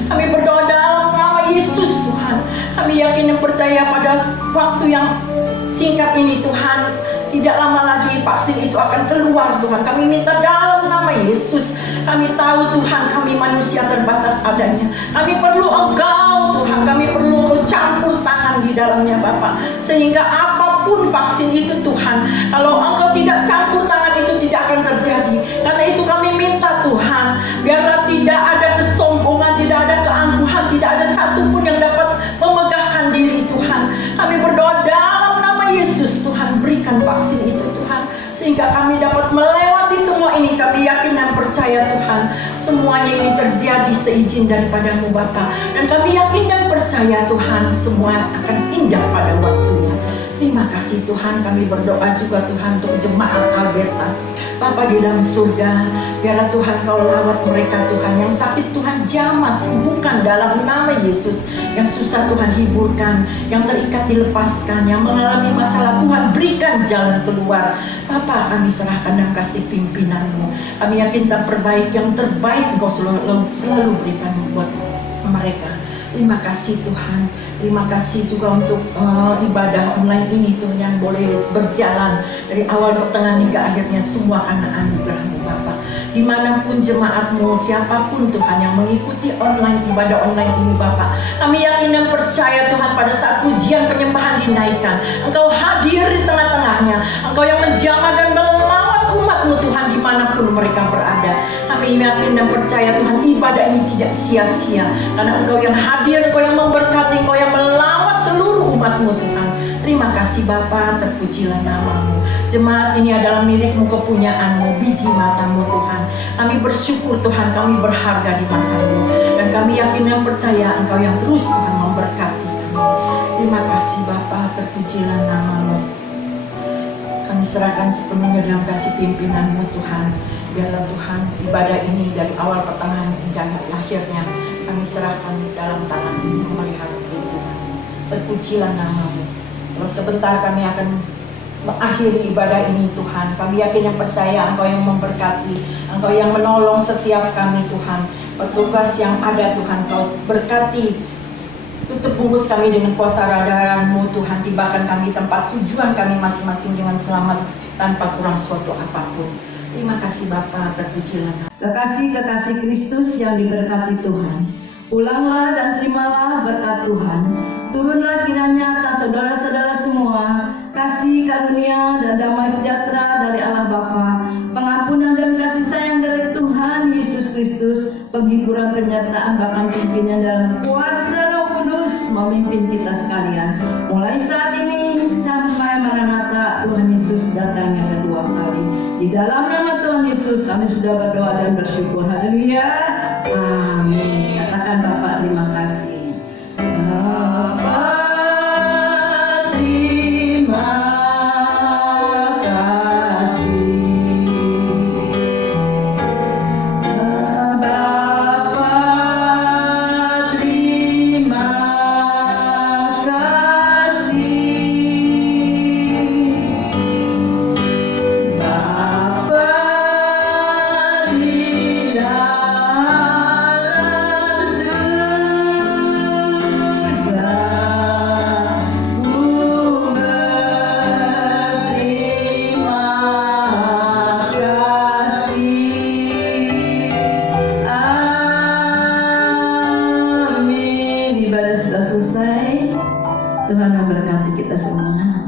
Kami berdoa dalam nama Yesus Tuhan. Kami yakin dan percaya pada waktu yang singkat ini Tuhan, tidak lama lagi vaksin itu akan keluar Tuhan. Kami minta dalam nama Yesus. Kami tahu Tuhan, kami manusia terbatas adanya. Kami perlu Engkau Tuhan. Kami perlu Engkau campur tangan di dalamnya Bapa. Sehingga apapun vaksin itu Tuhan, kalau Engkau tidak campur tangan itu tidak akan terjadi. Karena itu kami minta Tuhan, biarlah tidak ada kesombongan, tidak ada keangkuhan, tidak ada satupun yang dapat memegahkan diri Tuhan. Kami berdoa dalam nama Yesus Tuhan, berikan vaksin itu Tuhan, sehingga kami dapat melewati semua ini. Kami yakin dan percaya Tuhan, semuanya ini terjadi seizin daripadamu Bapa. Dan kami yakin dan percaya Tuhan, semua akan indah pada waktunya. Terima kasih Tuhan. Kami berdoa juga Tuhan untuk jemaat Alberta. Bapa di dalam surga, biarlah Tuhan Kau lawat mereka Tuhan. Yang sakit Tuhan jamah, sembuhkan dalam nama Yesus. Yang susah Tuhan hiburkan, yang terikat dilepaskan, yang mengalami masalah Tuhan berikan jalan keluar. Bapa, kami serahkan dan kasih pimpinan-Mu. Kami yakin tak perbaik, yang terbaik Engkau selalu berikan buat mereka. Terima kasih Tuhan. Terima kasih juga untuk ibadah online ini Tuhan, yang boleh berjalan dari awal pertengahan hingga akhirnya, semua karena anugerah-Mu Bapa. Dimanapun jemaat-Mu, siapapun Tuhan yang mengikuti online, ibadah online ini Bapa, kami yakin dan percaya Tuhan, pada saat pujian penyembahan dinaikkan, Engkau hadir di tengah-tengahnya. Engkau yang menjamah dan melawat umat-Mu Tuhan dimanapun mereka berada. Kami yakin dan percaya Tuhan, ibadah ini tidak sia-sia, karena Engkau yang hadir, Engkau yang memberkati, Engkau yang melawat seluruh umat-Mu Tuhan. Terima kasih Bapa, terpujilah nama-Mu. Jemaat ini adalah milik-Mu, kepunyaan-Mu, biji mata-Mu Tuhan. Kami bersyukur Tuhan, kami berharga di mata-Mu. Dan kami yakin dan percaya Engkau yang terus Tuhan memberkati kami. Terima kasih Bapa, terpujilah nama-Mu. Kami serahkan sepenuhnya dalam kasih pimpinan-Mu Tuhan. Biarlah Tuhan, ibadah ini dari awal pertengahan hingga akhirnya kami serahkan dalam tangan-Mu, memelihara pimpinan. Terpujilah nama-Mu. Terus sebentar kami akan mengakhiri ibadah ini Tuhan. Kami yakin dan percaya Engkau yang memberkati, Engkau yang menolong setiap kami Tuhan. Petugas yang ada Tuhan, Kau berkati. Tutup bungkus kami dengan kuasa darah-Mu Tuhan. Tibakan kami tempat tujuan kami masing-masing dengan selamat, tanpa kurang suatu apapun. Terima kasih Bapa, terpujilah. Kekasih-kekasih Kristus yang diberkati Tuhan, pulanglah dan terimalah berkat Tuhan. Turunlah kiranya atas saudara-saudara semua kasih karunia dan damai sejahtera dari Allah Bapa, pengampunan dan kasih sayang dari Tuhan Yesus Kristus, penghiburan kenyataan bahkan pimpinan dalam kuasa Roh Kudus memimpin kita sekalian, mulai saat ini sampai Maranatha Tuhan Yesus datang yang kedua kali. Di dalam nama Tuhan Yesus kami sudah berdoa dan bersyukur. Haleluya. Amin. Katakan Bapak, terima kasih. Bapa, terima kasih. Bapa, terima kasih. Bapa di dalam surga, ku berterima kasih. Amin. Ibadah sudah selesai. Tuhan memberkati kita semua.